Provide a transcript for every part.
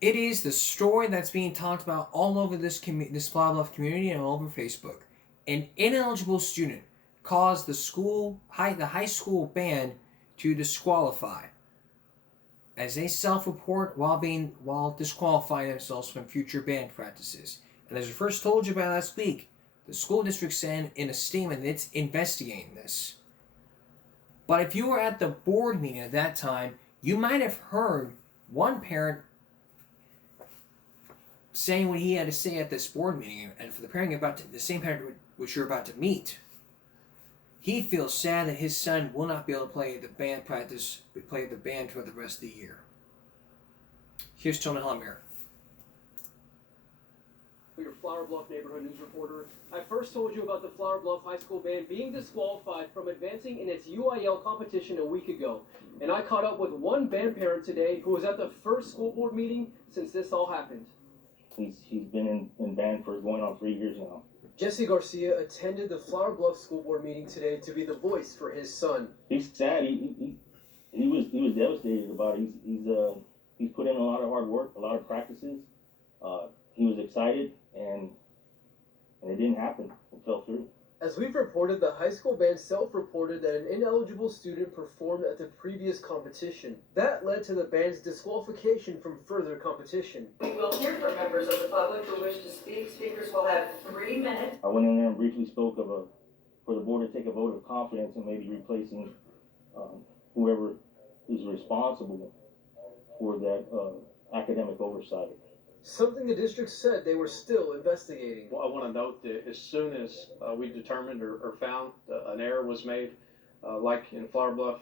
It is the story that's being talked about all over this Flower Bluff community and all over Facebook. An ineligible student caused the high school band to disqualify, as they self-report while disqualifying themselves from future band practices. And as we first told you about last week, the school district said in a statement that it's investigating this. But if you were at the board meeting at that time, you might have heard one parent saying what he had to say at this board meeting, and for the parent the same parent which you're about to meet, he feels sad that his son will not be able to play the band for the rest of the year. Here's Tony Helmer. Your Flower Bluff neighborhood news reporter. I first told you about the Flower Bluff High School band being disqualified from advancing in its UIL competition a week ago. And I caught up with one band parent today who was at the first school board meeting since this all happened. He's been in band for going on 3 years now. Jesse Garcia attended the Flower Bluff school board meeting today to be the voice for his son. He's sad. He was devastated about it. He's put in a lot of hard work, a lot of practices. He was excited, and it didn't happen. It fell through. As we've reported, the high school band self-reported that an ineligible student performed at the previous competition. That led to the band's disqualification from further competition. We will hear from members of the public who wish to speak. Speakers will have 3 minutes. I went in there and briefly spoke for the board to take a vote of confidence and maybe replacing whoever is responsible for that academic oversight. Something the district said they were still investigating. Well, I want to note that as soon as we determined or found an error was made, like in Flower Bluff,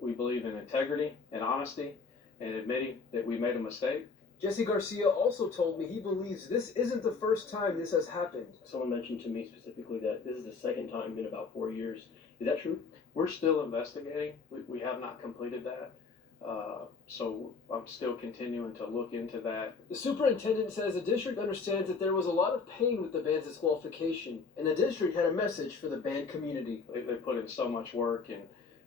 we believe in integrity and honesty and admitting that we made a mistake. Jesse Garcia also told me he believes this isn't the first time this has happened. Someone mentioned to me specifically that this is the second time in about 4 years. Is that true? We're still investigating. We have not completed that. So I'm still continuing to look into that. The superintendent says the district understands that there was a lot of pain with the band's disqualification, and the district had a message for the band community. They put in so much work, and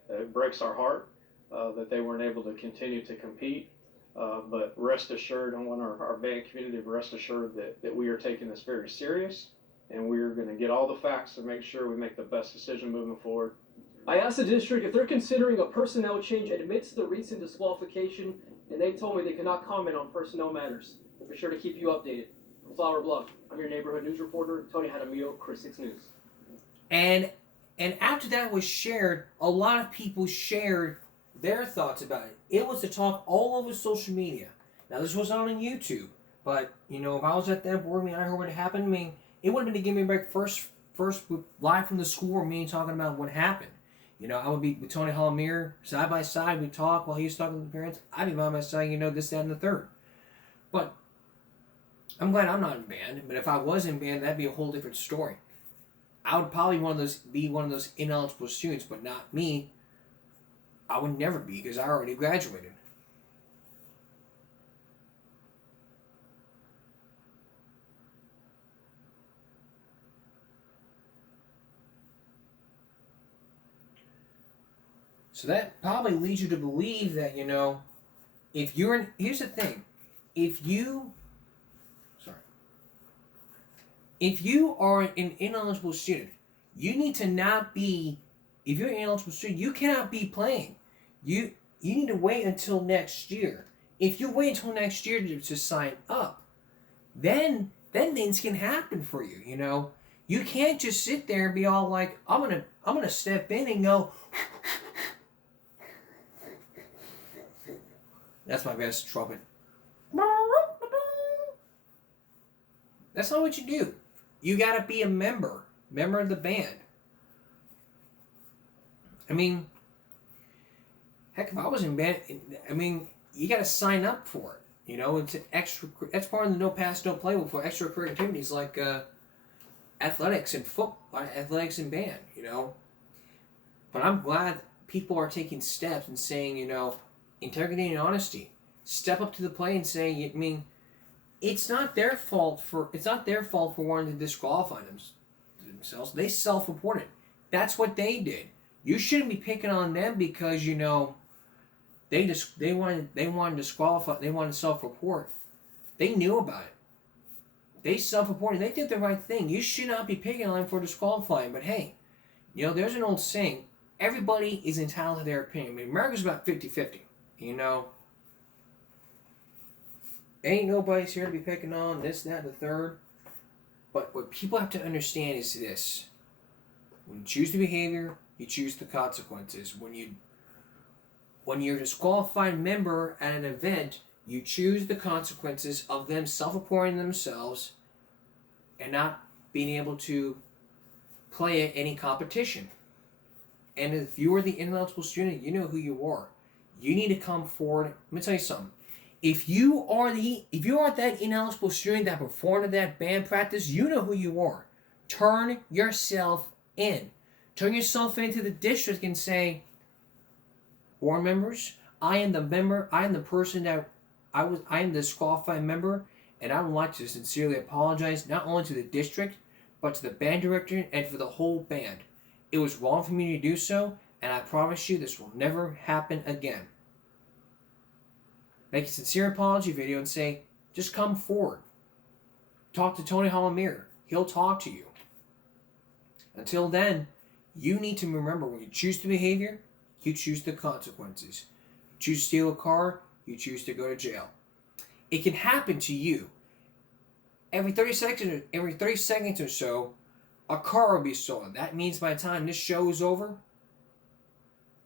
it breaks our heart that they weren't able to continue to compete. But rest assured, I want our band community to rest assured that we are taking this very serious, and we're going to get all the facts to make sure we make the best decision moving forward. I asked the district if they're considering a personnel change amidst the recent disqualification, and they told me they cannot comment on personnel matters. Be sure to keep you updated. From Flower Bluff, I'm your neighborhood news reporter, Tony Hadamio, Chris 6 News. And after that was shared, a lot of people shared their thoughts about it. It was a talk all over social media. Now, this was not on YouTube, but, if I was at that board meeting and I heard what happened, it would have been to give me back first live from the school board meeting talking about what happened. I would be with Tony Helmer, side by side, we'd talk while he was talking to the parents. I'd be by my side, this, that, and the third. But I'm glad I'm not in band, but if I was in band, that'd be a whole different story. I would probably be one of those ineligible students, but not me. I would never be, because I already graduated. So that probably leads you to believe that, if you're here's the thing. If you are an ineligible student, you need to not be, if you're an ineligible student, you cannot be playing. You need to wait until next year. If you wait until next year to sign up, then things can happen for you, You can't just sit there and be all like, I'm gonna step in and go. That's my best trumpet. That's not what you do. You gotta be a member of the band. Heck, if I was in band, you gotta sign up for it. It's an extra. That's part of the no pass, no play for extracurricular activities like athletics and football, athletics and band. But I'm glad people are taking steps and saying, integrity and honesty. Step up to the plate and say, it's not their fault for wanting to disqualify themselves. They self-reported. That's what they did. You shouldn't be picking on them because They wanted to disqualify. They wanted to self-report. They knew about it. They self-reported. They did the right thing. You should not be picking on them for disqualifying. But hey, there's an old saying. Everybody is entitled to their opinion. I mean, America's about 50-50. Ain't nobody's here to be picking on this, that, and the third. But what people have to understand is this. When you choose the behavior, you choose the consequences. When you're a disqualified member at an event, you choose the consequences of them self-reporting themselves and not being able to play at any competition. And if you are the ineligible student, you know who you are. You need to come forward. Let me tell you something. If you are that ineligible student that performed at that band practice, you know who you are. Turn yourself in. Turn yourself into the district and say, board members, I am the person that I am the disqualified member, and I would like to sincerely apologize not only to the district, but to the band director and for the whole band. It was wrong for me to do so, and I promise you this will never happen again. Make a sincere apology video and say, just come forward. Talk to Tony Holomir. He'll talk to you. Until then, you need to remember when you choose the behavior, you choose the consequences. You choose to steal a car, you choose to go to jail. It can happen to you. Every 30 seconds or so, a car will be stolen. That means by the time this show is over,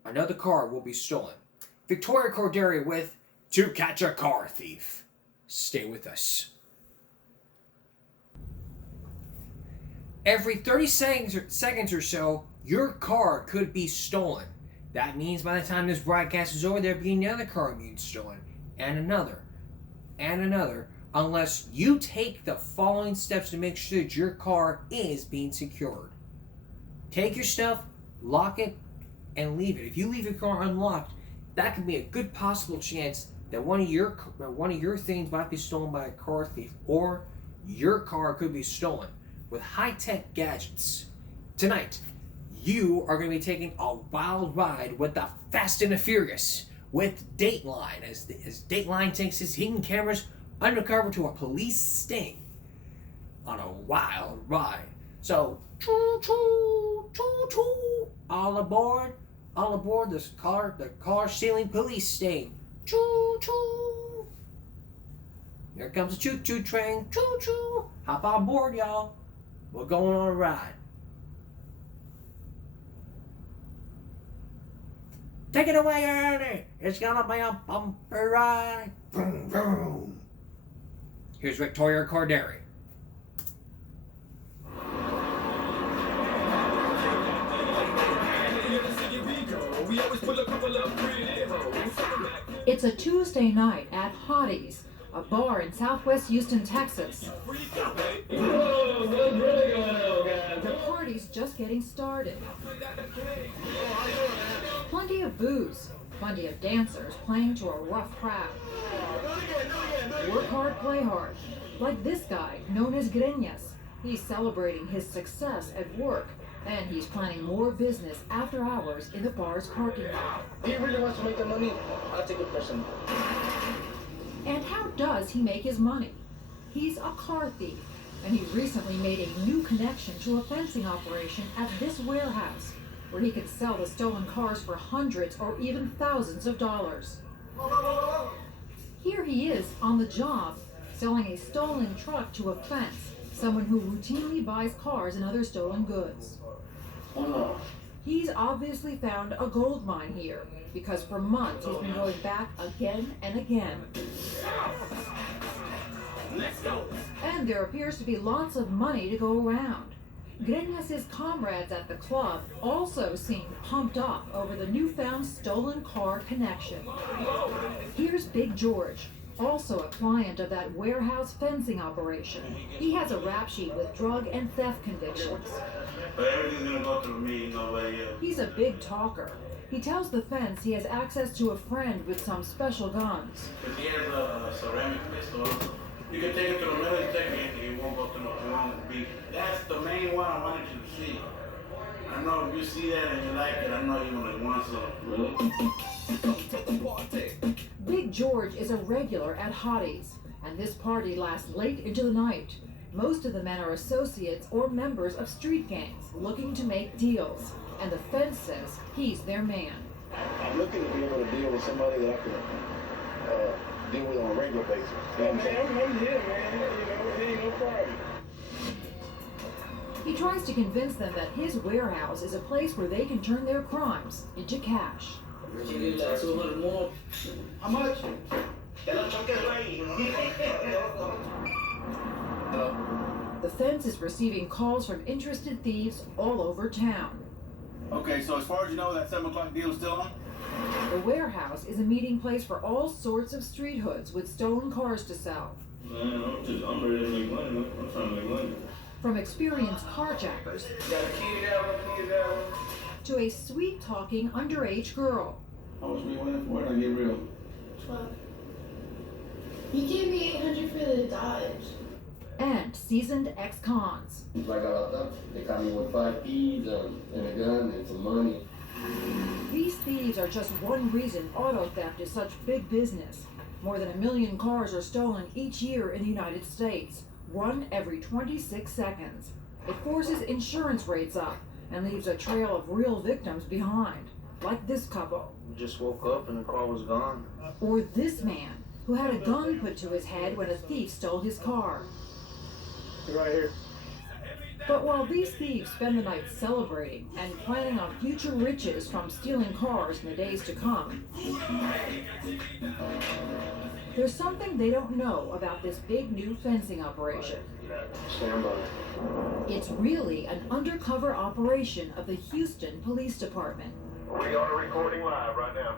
another car will be stolen. Victoria Corderi with To Catch a Car Thief. Stay with us. Every 30 seconds or so, your car could be stolen. That means by the time this broadcast is over, there'll be another car being stolen. And another. And another. Unless you take the following steps to make sure that your car is being secured. Take your stuff, lock it, and leave it. If you leave your car unlocked, that could be a good possible chance that one of your things might be stolen by a car thief, or your car could be stolen. With high-tech gadgets, tonight you are going to be taking a wild ride with the Fast and the Furious with Dateline as Dateline takes his hidden cameras undercover to a police sting on a wild ride. So, choo-choo, choo-choo, all aboard the car-stealing police sting. Choo-choo. Here comes the choo-choo train. Choo-choo. Hop on board, y'all. We're going on a ride. Take it away, Ernie. It's gonna be a bumper ride. Boom, boom. Here's Victoria Corderi. It's a Tuesday night at Hottie's, a bar in southwest Houston, Texas. The party's just getting started. Plenty of booze, plenty of dancers playing to a rough crowd. Work hard, play hard. Like this guy, known as Greñas. He's celebrating his success at work, and he's planning more business after hours in the bar's parking lot. If he really wants to make the money, I'll take it personally. And how does he make his money? He's a car thief, and he recently made a new connection to a fencing operation at this warehouse, where he can sell the stolen cars for hundreds or even thousands of dollars. Here he is on the job, selling a stolen truck to a fence, someone who routinely buys cars and other stolen goods. He's obviously found a gold mine here, because for months he's been going back again and again. Let's go. And there appears to be lots of money to go around. Greñas' comrades at the club also seem pumped up over the newfound stolen car connection. Here's Big George, also a client of that warehouse fencing operation. He has a rap sheet with drug and theft convictions. But everything's gonna go through me, nobody else. He's a big talker. He tells the fence he has access to a friend with some special guns. Because he has a ceramic pistol also. You can take it to the military technique and it won't go through no beat. That's the main one I wanted you to see. I know if you see that and you like it, I know you're gonna want some. Really? George is a regular at Hottie's, and this party lasts late into the night. Most of the men are associates or members of street gangs looking to make deals, and the fence says he's their man. I'm looking to be able to deal with somebody that I can deal with on a regular basis. Yeah, man, I'm here, man. You know, it ain't no problem. He tries to convince them that his warehouse is a place where they can turn their crimes into cash. How much? The fence is receiving calls from interested thieves all over town. Okay, so as far as you know, that 7 o'clock deal is still on? The warehouse is a meeting place for all sorts of street hoods with stolen cars to sell. Man, I'm ready to make money. I'm trying to make money. From experienced carjackers to a sweet-talking underage girl. How much we winning for it? I get real. 12. You gave me 800 for the Dodge. And seasoned ex-cons. I got locked up. They caught me with 5 keys and a gun and some money. These thieves are just one reason auto theft is such big business. More than 1 million cars are stolen each year in the United States, one every 26 seconds. It forces insurance rates up and leaves a trail of real victims behind, like this couple. Just woke up and the car was gone. Or this man, who had a gun put to his head when a thief stole his car. Right here. But while these thieves spend the night celebrating and planning on future riches from stealing cars in the days to come, there's something they don't know about this big new fencing operation. Stand by. It's really an undercover operation of the Houston Police Department. We are recording live right now.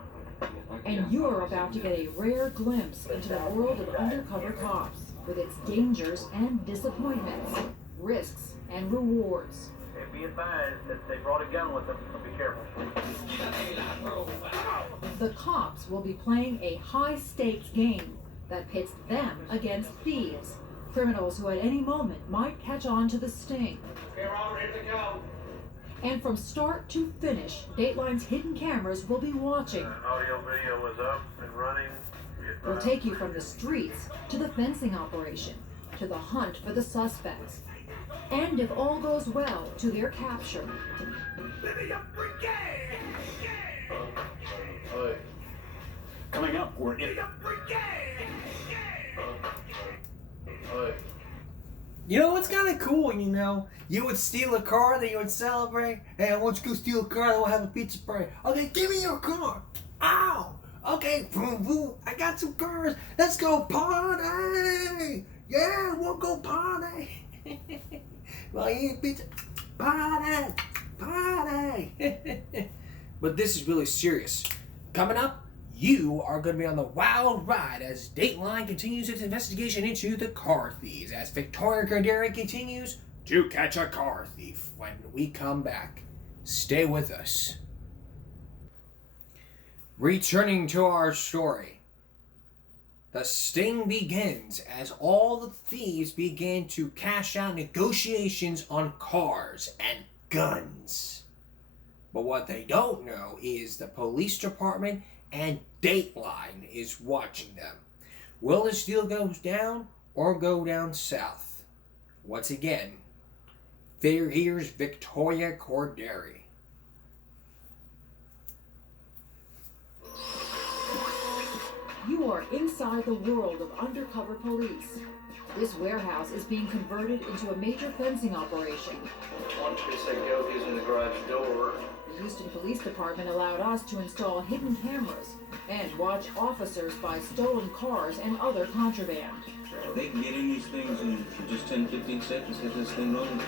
And you're about to get a rare glimpse into the world of undercover cops, with its dangers and disappointments, risks and rewards. And be advised that they brought a gun with them, so be careful. The cops will be playing a high-stakes game that pits them against thieves, criminals who at any moment might catch on to the sting. Okay, Robert, here they go. And from start to finish, Dateline's hidden cameras will be watching. Audio video was up and running. We'll take you from the streets to the fencing operation, to the hunt for the suspects, and if all goes well, to their capture. Coming up, we're in. You know, it's kind of cool, you know. You would steal a car, then you would celebrate. Hey, I want you to go steal a car, then we'll have a pizza party. Okay, give me your car. Ow! Okay, boom, boom. I got some cars. Let's go party. Yeah, we'll go party. Well, you eat pizza. Party. Party. But this is really serious. Coming up, you are going to be on the wild ride as Dateline continues its investigation into the car thieves, as Victoria Corderi continues to catch a car thief. When we come back, stay with us. Returning to our story, the sting begins as all the thieves begin to cash out negotiations on cars and guns. But what they don't know is the police department and Dateline is watching them. Will this deal go down or go down south? Once again, here's Victoria Corderi. You are inside the world of undercover police. This warehouse is being converted into a major fencing operation. Once we say go, he's in the garage door. The Houston Police Department allowed us to install hidden cameras and watch officers buy stolen cars and other contraband. They can get in these things in just 10, 15 seconds, get this thing rolling.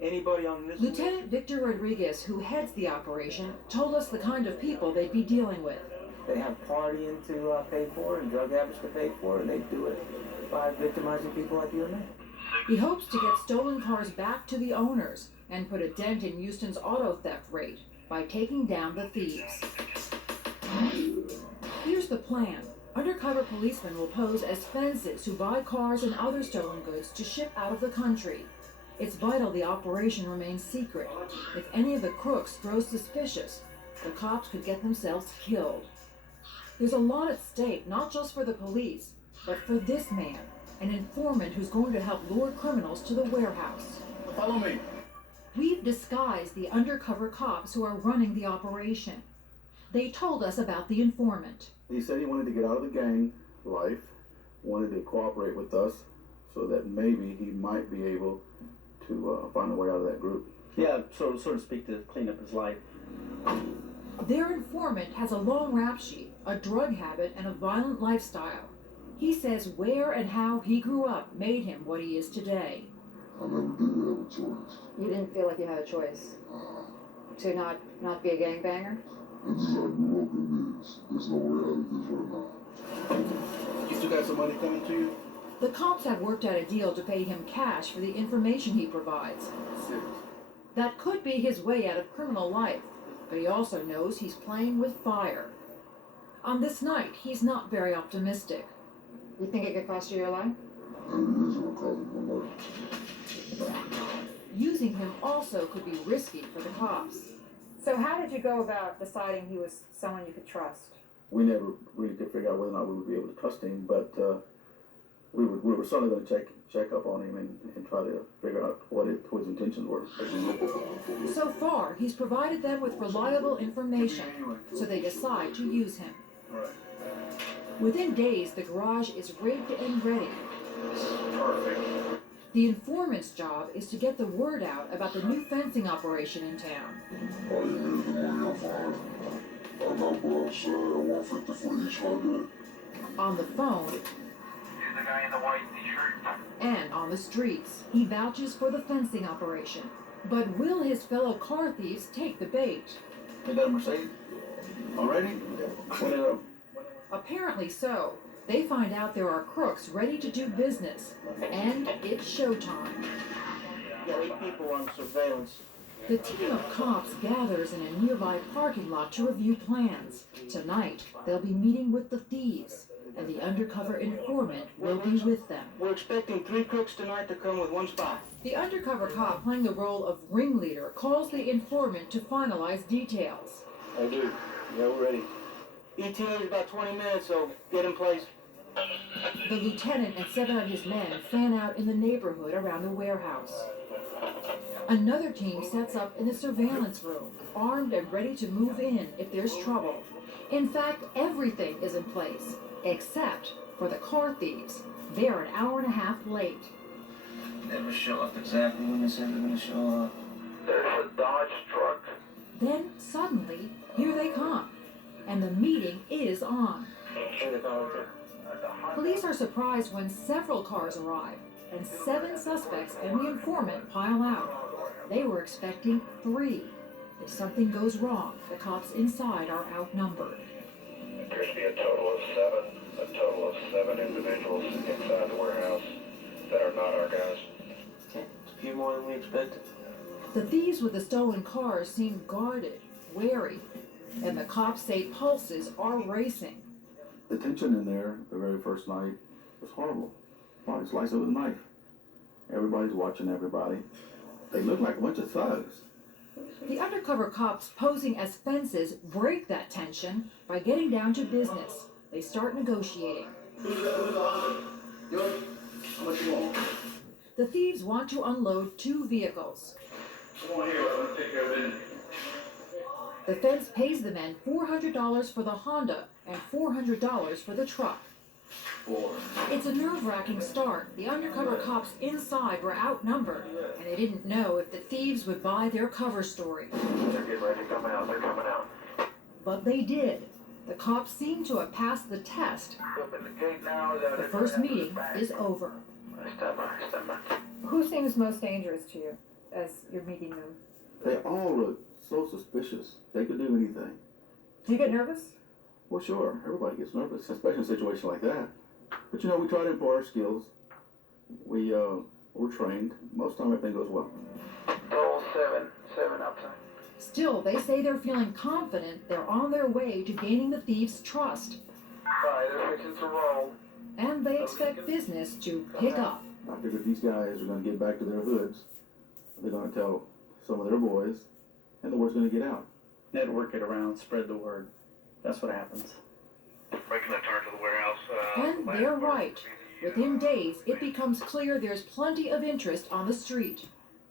Anybody on this? Lieutenant Victor Rodriguez, who heads the operation, told us the kind of people they'd be dealing with. They have partying to pay for and drug habits to pay for, and they do it by victimizing people like you and me. He hopes to get stolen cars back to the owners and put a dent in Houston's auto theft rate by taking down the thieves. Here's the plan. Undercover policemen will pose as fences who buy cars and other stolen goods to ship out of the country. It's vital the operation remains secret. If any of the crooks grow suspicious, the cops could get themselves killed. There's a lot at stake, not just for the police, but for this man, an informant who's going to help lure criminals to the warehouse. Follow me. We've disguised the undercover cops who are running the operation. They told us about the informant. He said he wanted to get out of the gang life, wanted to cooperate with us so that maybe he might be able to find a way out of that group. Yeah, so to speak, to clean up his life. Their informant has a long rap sheet, a drug habit, and a violent lifestyle. He says where and how he grew up made him what he is today. I never did have a choice. You didn't feel like you had a choice to not be a gangbanger? It's just I grew up in this. There's no way out of this right now. You still got some money coming to you? The cops have worked out a deal to pay him cash for the information he provides. That could be his way out of criminal life, but he also knows he's playing with fire. On this night, he's not very optimistic. You think it could cost you your life? And it is gonna cost me my life. Using him also could be risky for the cops. So how did you go about deciding he was someone you could trust? We never really could figure out whether or not we would be able to trust him, but we were certainly going to check up on him and try to figure out what his intentions were. So far, he's provided them with reliable information, so they decide to use him. Within days, the garage is rigged and ready. This is perfect. The informant's job is to get the word out about the new fencing operation in town. All you need is the money I'm fine. I know, bro, said 150 for each 100. On the phone, He's the guy in the white t-shirt. and on the streets, he vouches for the fencing operation. But will his fellow car thieves take the bait? You got a Mercedes? Already? Apparently so. They find out there are crooks ready to do business, and it's showtime. Yeah, 8 people on surveillance. The team of cops gathers in a nearby parking lot to review plans. Tonight, they'll be meeting with the thieves, and the undercover informant will be with them. We're expecting 3 crooks tonight to come with 1 spy. The undercover cop playing the role of ringleader calls the informant to finalize details. I do. Yeah, we're ready. ETA is about 20 minutes, so get in place. The lieutenant and 7 of his men fan out in the neighborhood around the warehouse. Another team sets up in the surveillance room, armed and ready to move in if there's trouble. In fact, everything is in place, except for the car thieves. They're an hour and a half late. Never show up exactly when they say they're gonna show up. There's a Dodge truck. Then, suddenly, here they come, and the meeting is on. Police are surprised when several cars arrive, and 7 suspects and the informant pile out. They were expecting 3. If something goes wrong, the cops inside are outnumbered. Appears to be a total of 7 individuals inside the warehouse that are not our guys. Okay, it's a few more than we expected. The thieves with the stolen cars seem guarded, wary, and the cops say pulses are racing. The tension in there the very first night was horrible. Body sliced with a knife. Everybody's watching everybody. They look like a bunch of thugs. The undercover cops posing as fences break that tension by getting down to business. They start negotiating. Who's the Good? How much you want? The thieves want to unload 2 vehicles. Come on here, let me take care of it. The fence pays the men $400 for the Honda and $400 for the truck. It's a nerve-wracking start. The undercover cops inside were outnumbered, and they didn't know if the thieves would buy their cover story. They're getting ready to come out. They're coming out. But they did. The cops seem to have passed the test. Open the gate now. The first meeting is over. Step by, step by. Who seems most dangerous to you as you're meeting them? They all look so suspicious. They could do anything. Do you get nervous? Well, sure. Everybody gets nervous, especially in a situation like that. But you know, we try to employ our skills. We're trained. Most of the time, everything goes well. Roll 7 outside. Still, they say they're feeling confident they're on their way to gaining the thieves' trust. 5, they're fixing to roll. And they expect business to pick up. I figured these guys are going to get back to their hoods. They're going to tell some of their boys, and the word's going to get out. Network it around, spread the word. That's what happens. Making that turn to the warehouse. And they're right. Within days, it becomes clear there's plenty of interest on the street.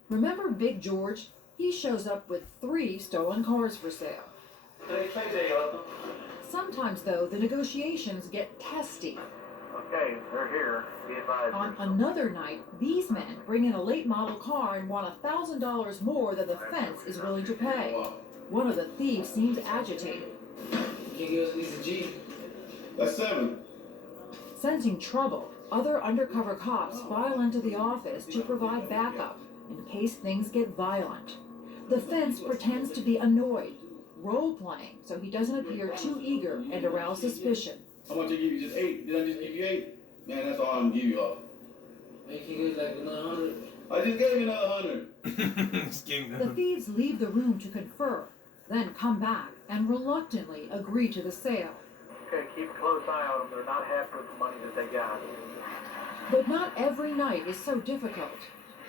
Remember Big George? He shows up with 3 stolen cars for sale. Sometimes, though, the negotiations get testy. Okay, they're here. Be advised. On another night, these men bring in a late model car and want $1,000 more than the fence is willing to pay. One of the thieves seems agitated. Can you give us at least a G? That's 7. Sensing trouble, other undercover cops file into the office to provide backup in case things get violent. The fence pretends to be annoyed, role-playing so he doesn't appear too eager and arouse suspicion. How much I give you? Just 8? Did I just give you 8? Man, that's all I'm gonna give you all. Make you give like another 100. I just gave you another 100. The thieves leave the room to confer, then come back and reluctantly agree to the sale. Okay, keep a close eye on them. They're not happy with the money that they got. But not every night is so difficult.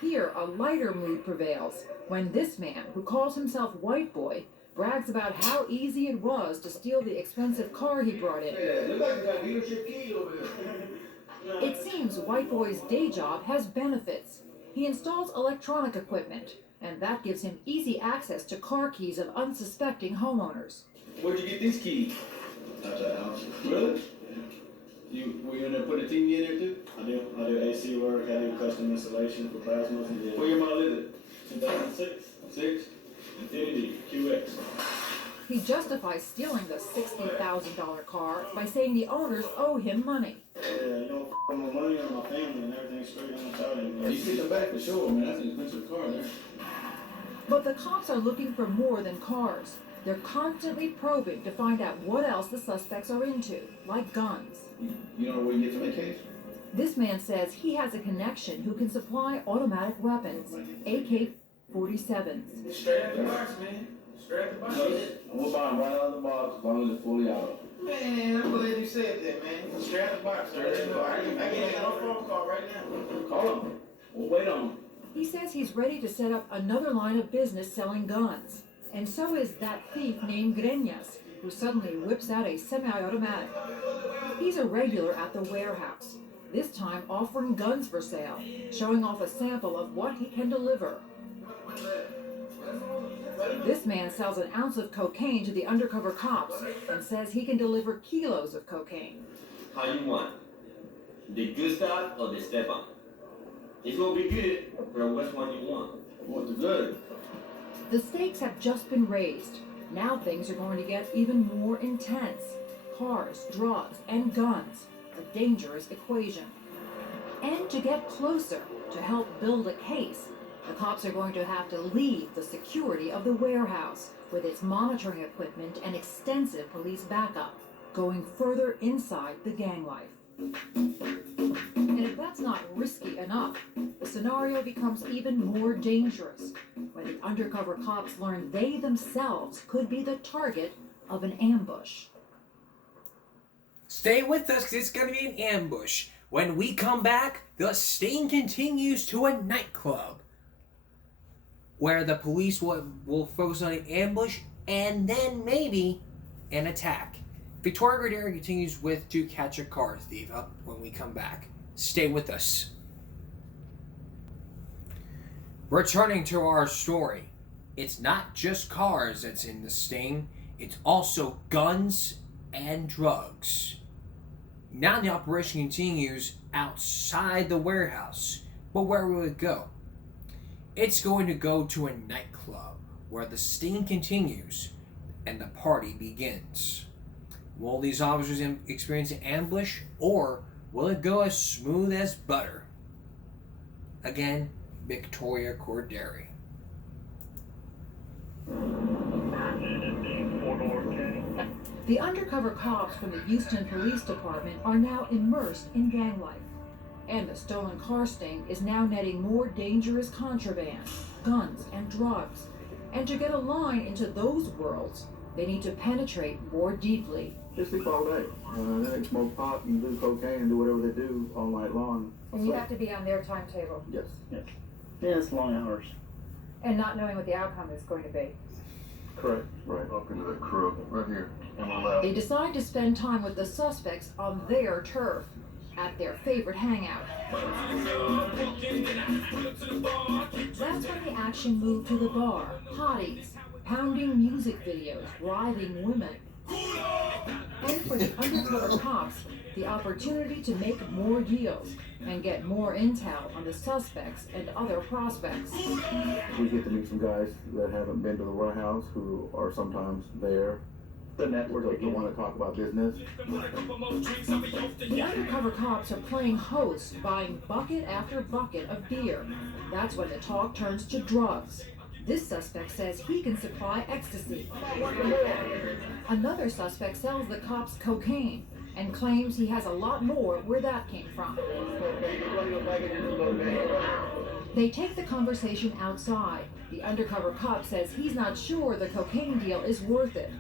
Here, a lighter mood prevails when this man, who calls himself White Boy, brags about how easy it was to steal the expensive car he brought in. Look like you got dealership key over there. It seems White Boy's day job has benefits. He installs electronic equipment, and that gives him easy access to car keys of unsuspecting homeowners. Where'd you get these keys? Out the house. Really? Were you in there putting a TV in there too? I do AC work, I do custom installation for plasmas and What year model is it? 2006. 6? Infiniti QX. He justifies stealing the $60,000 car by saying the owners owe him money. Yeah, you know, my money on my family and everything's straight on the side. You get them back for sure, man. That's an expensive car there. But the cops are looking for more than cars. They're constantly probing to find out what else the suspects are into, like guns. You know where you get some AKs? This man says he has a connection who can supply automatic weapons, AK-47s. Straight out the box, man. Straight out the box. I'm gonna buy them right out of the box as long as it's fully auto. Man, I'm glad you said that, man. Straight out the box. Straight out the box. I get no phone call right now. Call them. We'll wait on them. He says he's ready to set up another line of business selling guns. And so is that thief named Greñas, who suddenly whips out a semi-automatic. He's a regular at the warehouse, this time offering guns for sale, showing off a sample of what he can deliver. This man sells an ounce of cocaine to the undercover cops and says he can deliver kilos of cocaine. How you want? The good stuff or the step up? It's gonna be good, but which one you want? I want the good. The stakes have just been raised. Now things are going to get even more intense. Cars, drugs, and guns. A dangerous equation. And to get closer, to help build a case, the cops are going to have to leave the security of the warehouse with its monitoring equipment and extensive police backup, going further inside the gang life. And if that's not risky enough, the scenario becomes even more dangerous when the undercover cops learn they themselves could be the target of an ambush. Stay with us, because it's going to be an ambush. When we come back, the sting continues to a nightclub, where the police will focus on an ambush and then an attack. Victoria Gordera continues with To Catch a Car Thief up when we come back. Stay with us. Returning to our story, it's not just cars that's in the sting, it's also guns and drugs. Now the operation continues outside the warehouse, but where will it go? It's going to go to a nightclub where the sting continues and the party begins. Will these officers experience an ambush, or will it go as smooth as butter? Again, Victoria Corderi. The undercover cops from the Houston Police Department are now immersed in gang life. And the stolen car sting is now netting more dangerous contraband, guns, and drugs. And to get a line into those worlds, they need to penetrate more deeply. They sleep all day. They smoke pot and do cocaine and do whatever they do all night long. And you have to be on their timetable. Yes. Yes. Yeah, it's long hours. And not knowing what the outcome is going to be. Correct. Right. Up into that crook right here on the left. They decide to spend time with the suspects on their turf, at their favorite hangout. That's when the action moved to the bar. Hotties, pounding music videos, bribing women. And for the undercover cops, the opportunity to make more deals and get more intel on the suspects and other prospects. We get to meet some guys that haven't been to the warehouse who are sometimes there. The network They want to talk about business. The undercover cops are playing host, buying bucket after bucket of beer. That's when the talk turns to drugs. This suspect says he can supply ecstasy. Another suspect sells the cops cocaine and claims he has a lot more where that came from. They take the conversation outside. The undercover cop says he's not sure the cocaine deal is worth it,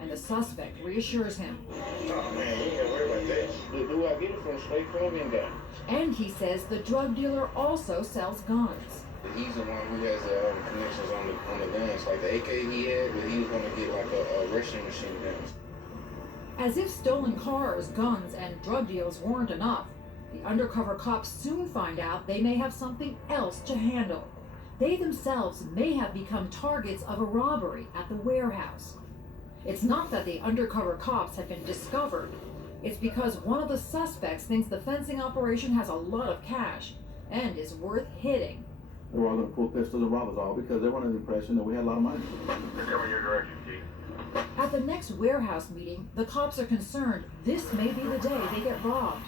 and the suspect reassures him. Oh man, we ain't worried about that. Who I get it from? Straight Colombian guy. And he says the drug dealer also sells guns. He's the one who has connections on the guns, like the AK he had, but he was gonna get like a Russian machine gun. As if stolen cars, guns, and drug deals weren't enough, the undercover cops soon find out they may have something else to handle. They themselves may have become targets of a robbery at the warehouse. It's not that the undercover cops have been discovered. It's because one of the suspects thinks the fencing operation has a lot of cash and is worth hitting. They were all going to pull pistols and rob us all because they wanted the impression that we had a lot of money. They're coming your direction, Chief. At the next warehouse meeting, the cops are concerned this may be the day they get robbed.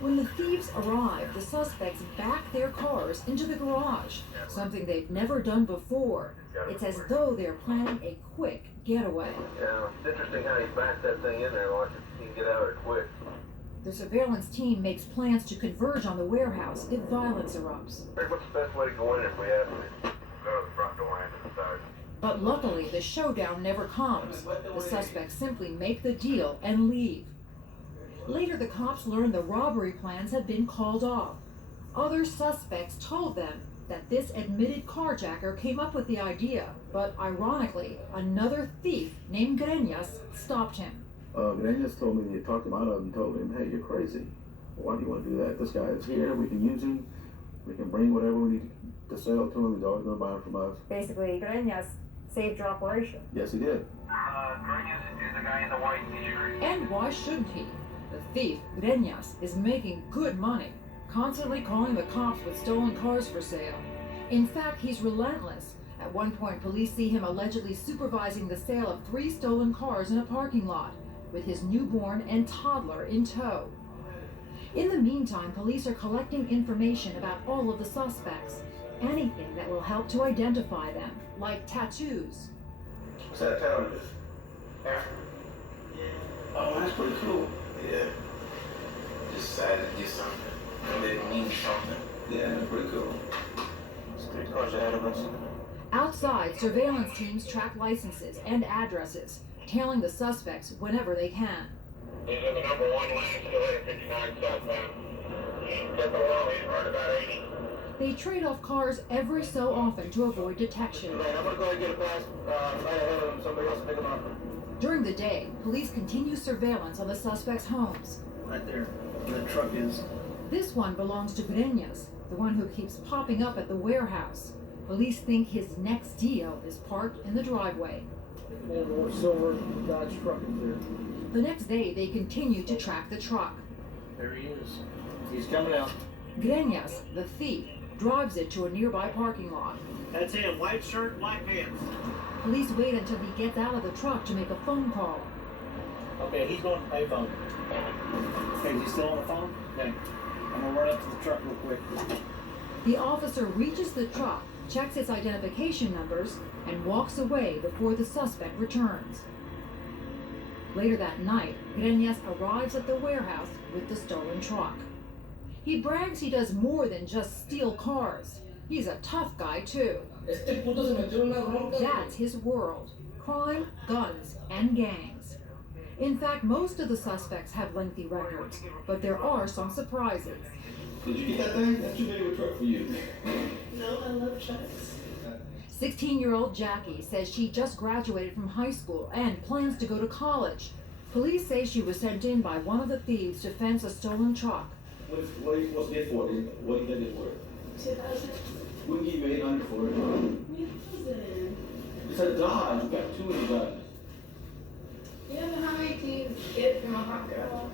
When the thieves arrive, the suspects back their cars into the garage, something they've never done before. It's as though they're planning a quick getaway. Yeah, it's interesting how he backed that thing in there like he can get out of it quick. The surveillance team makes plans to converge on the warehouse if violence erupts. What's the best way to go in if we have to? Go to the front door and to the side. But luckily, the showdown never comes. The suspects simply make the deal and leave. Later, the cops learn the robbery plans had been called off. Other suspects told them that this admitted carjacker came up with the idea, but ironically, another thief named Greñas stopped him. Greñas told me, he talked him out of it and told him, hey, you're crazy. Why do you want to do that? This guy is here, we can use him, we can bring whatever we need to sell to him, he's always going to buy it from us. Basically, Greñas saved your operation. Yes, he did. Greñas is the guy in the white t-shirt. And why shouldn't he? The thief, Greñas, is making good money, constantly calling the cops with stolen cars for sale. In fact, he's relentless. At one point, police see him allegedly supervising the sale of 3 stolen cars in a parking lot, with his newborn and toddler in tow. In the meantime, police are collecting information about all of the suspects. Anything that will help to identify them, like tattoos. What's that town is? Africa. Oh, that's pretty cool. Yeah. Just decided to get something. And it means something. Yeah, that's pretty cool. It's 3 cars ahead of us. Outside, surveillance teams track licenses and addresses, tailing the suspects whenever they can. He's in the number 1 lane, still at 59 southbound. Get the wall, he's right about 80. They trade off cars every so often to avoid detection. Man, I'm gonna go and get a pass. Right ahead of him, somebody else pick him up. During the day, police continue surveillance on the suspects' homes. Right there, where the truck is. This one belongs to Greñas, the one who keeps popping up at the warehouse. Police think his next deal is parked in the driveway. More silver Dodge truck is there. The next day, they continue to track the truck. There he is. He's coming out. Greñas, the thief, drives it to a nearby parking lot. That's him, white shirt, black pants. Police wait until he gets out of the truck to make a phone call. Okay, he's going to payphone. Okay, is he still on the phone? Okay. I'm gonna run up to the truck real quick. The officer reaches the truck, checks its identification numbers, and walks away before the suspect returns. Later that night, Greñas arrives at the warehouse with the stolen truck. He brags he does more than just steal cars. He's a tough guy too. That's his world. Crime, guns, and gangs. In fact, most of the suspects have lengthy records, but there are some surprises. Did you get that thing? That's too big of a truck for you. No, I love trucks. 16-year-old Jackie says she just graduated from high school and plans to go to college. Police say she was sent in by one of the thieves to fence a stolen truck. What are you supposed to get for it? What do you think it's worth? 2,000. We can give you 800 for it. It's a Dodge. You got two of the Dodges. You don't know how many thieves get from a hot girl.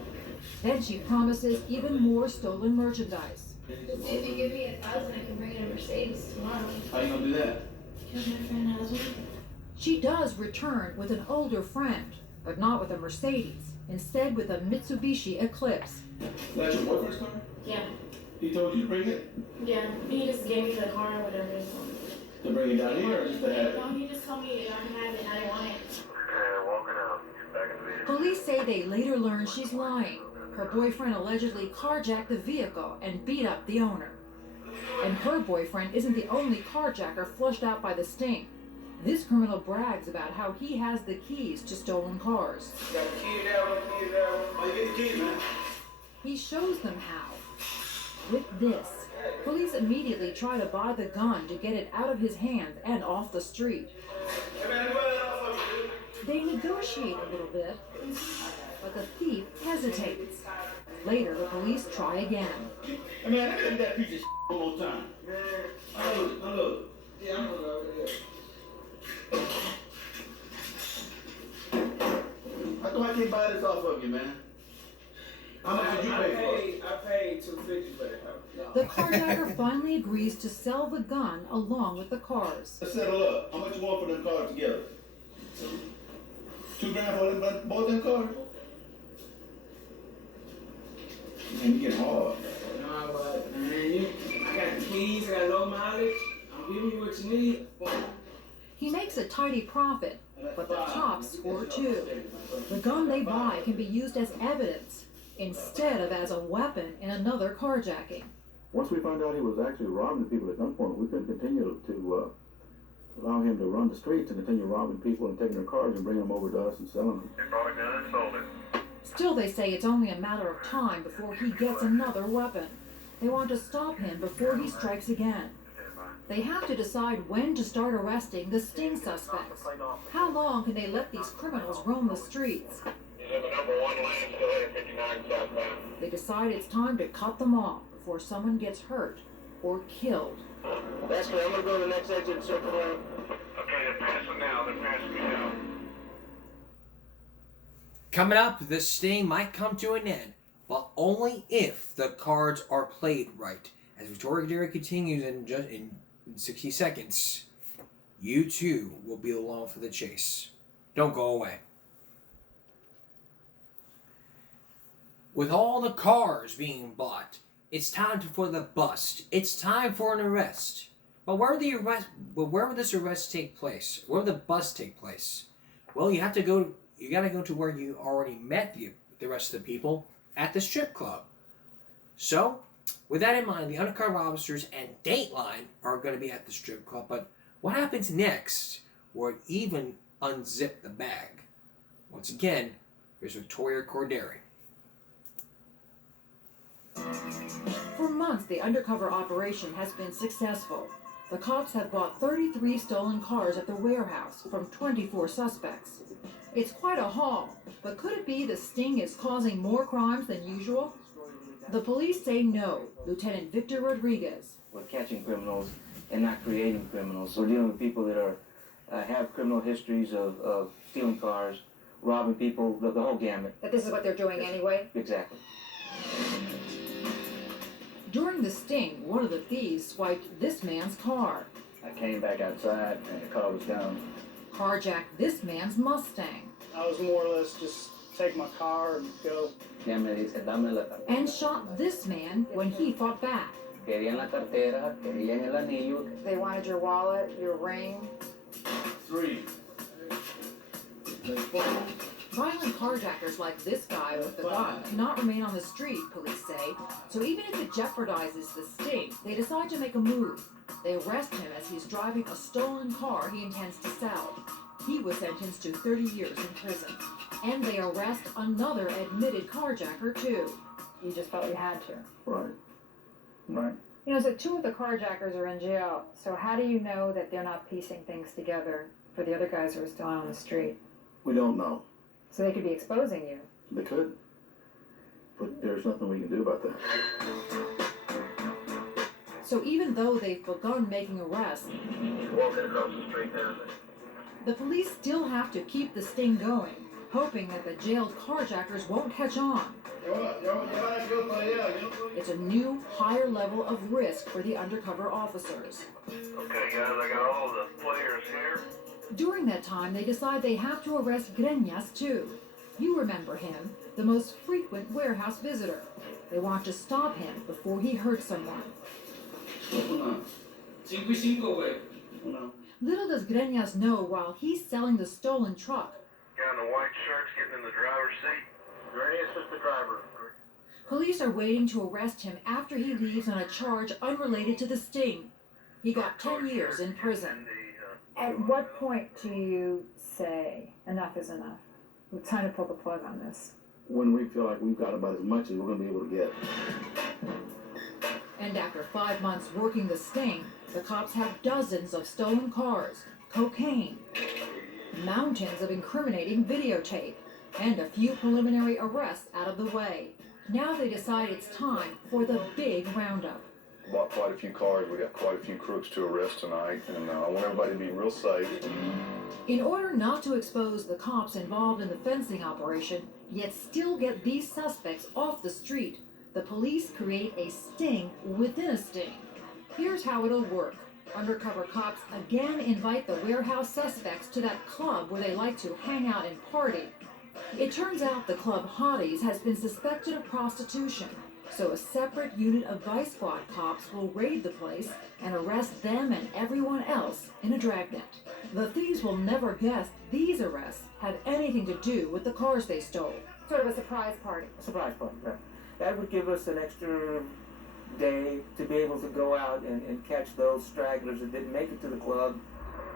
Then she promises even more stolen merchandise. Just see if you give me 1,000, I can bring in a Mercedes tomorrow. How you gonna do that? Because my friend has one. She does return with an older friend, but not with a Mercedes. Instead with a Mitsubishi Eclipse. That's your boyfriend's car? Yeah. He told you to bring it? Yeah. He just gave me the car or whatever. To bring it down here or just to have it? No, he just told me I can have it and I didn't want it. Okay, walking out. Back in the vehicle. Police say they later learn she's lying. Her boyfriend allegedly carjacked the vehicle and beat up the owner. And her boyfriend isn't the only carjacker flushed out by the sting. This criminal brags about how he has the keys to stolen cars. Got the key to that one, key to that one. Oh, you get the key, man. He shows them how. With this, police immediately try to buy the gun to get it out of his hands and off the street. Hey, man, go ahead off of you, dude. They negotiate a little bit, but the thief hesitates. Later, the police try again. Hey, man, let me look at that piece of shit one more time. Man, I look. Yeah, I'm gonna go over there. How come I can't buy this off of you, man? How much did you pay for it? I paid $250 for it. The carjacker finally agrees to sell the gun along with the cars. Let's settle up. How much you want for them cars together? $2 grand for them, both them cars? Man, you getting hard. No, but man, I got the keys, I got low mileage. I'm giving you what you need. He makes a tidy profit, but the cops score too. The gun they buy can be used as evidence instead of as a weapon in another carjacking. Once we found out he was actually robbing people at gunpoint, we couldn't continue to allow him to run the streets and continue robbing people and taking their cars and bringing them over to us and selling them. They brought a gun and sold it. Still, they say it's only a matter of time before he gets another weapon. They want to stop him before he strikes again. They have to decide when to start arresting the sting suspects. How long can they let these criminals roam the streets? Number 1 lane, still headed 59 southbound. They decide it's time to cut them off before someone gets hurt or killed. That's good. I'm gonna go to the next exit and circle around. Okay, they're passing now. They're passing me now. Coming up, the sting might come to an end, but only if the cards are played right. As Victoria Dairy continues in 60 seconds, you too will be along for the chase. Don't go away. With all the cars being bought, it's time for the bust. It's time for an arrest. But where would this arrest take place? Where would the bust take place? Well, you gotta go to where you already met the rest of the people at the strip club. So, with that in mind, the undercover officers and Dateline are going to be at the strip club. But what happens next? Will it even unzip the bag? Once again, here's Victoria Corderi. For months, the undercover operation has been successful. The cops have bought 33 stolen cars at the warehouse from 24 suspects. It's quite a haul, but could it be the sting is causing more crimes than usual? The police say no. Lieutenant Victor Rodriguez. We're catching criminals and not creating criminals. We're dealing with people that are have criminal histories of stealing cars, robbing people, the whole gamut. That this is what they're doing anyway? Exactly. During the sting, one of the thieves swiped this man's car. I came back outside and the car was gone. Carjacked this man's Mustang. I was more or less just take my car and go. And shot this man when he fought back. They wanted your wallet, your ring. 3. Violent carjackers like this guy with the gun cannot remain on the street, police say. So even if it jeopardizes the sting, they decide to make a move. They arrest him as he's driving a stolen car he intends to sell. He was sentenced to 30 years in prison. And they arrest another admitted carjacker, too. You just felt you had to. Right. Right. You know, so 2 of the carjackers are in jail, so how do you know that they're not piecing things together for the other guys who are still out on the street? We don't know. So they could be exposing you. They could. But there's nothing we can do about that. So even though they've begun making arrests, Walking across the street there. the police still have to keep the sting going, hoping that the jailed carjackers won't catch on. It's a new, higher level of risk for the undercover officers. Okay, guys, I got all the players here. During that time, they decide they have to arrest Greñas too. You remember him, the most frequent warehouse visitor. They want to stop him before he hurts someone. Little does Greñas know while he's selling the stolen truck, Guy in the white shirt's getting in the driver's seat. Greñas is the driver. police are waiting to arrest him after he leaves on a charge unrelated to the sting. He got 10 years in prison. At what point do you say enough is enough? It's time to pull the plug on this. When we feel like we've got about as much as we're going to be able to get. And after 5 months working the sting, the cops have dozens of stolen cars, cocaine, mountains of incriminating videotape, and a few preliminary arrests out of the way. Now they decide it's time for the big roundup. Bought quite a few cars. We got quite a few crooks to arrest tonight, and I want everybody to be real safe. In order not to expose the cops involved in the fencing operation, yet still get these suspects off the street, the police create a sting within a sting. Here's how it'll work. Undercover cops again invite the warehouse suspects to that club where they like to hang out and party. It turns out the club Hotties has been suspected of prostitution, so a separate unit of Vice Squad cops will raid the place and arrest them and everyone else in a dragnet. The thieves will never guess these arrests had anything to do with the cars they stole. Sort of a surprise party. Surprise party, right. That would give us an extra day to be able to go out and catch those stragglers that didn't make it to the club.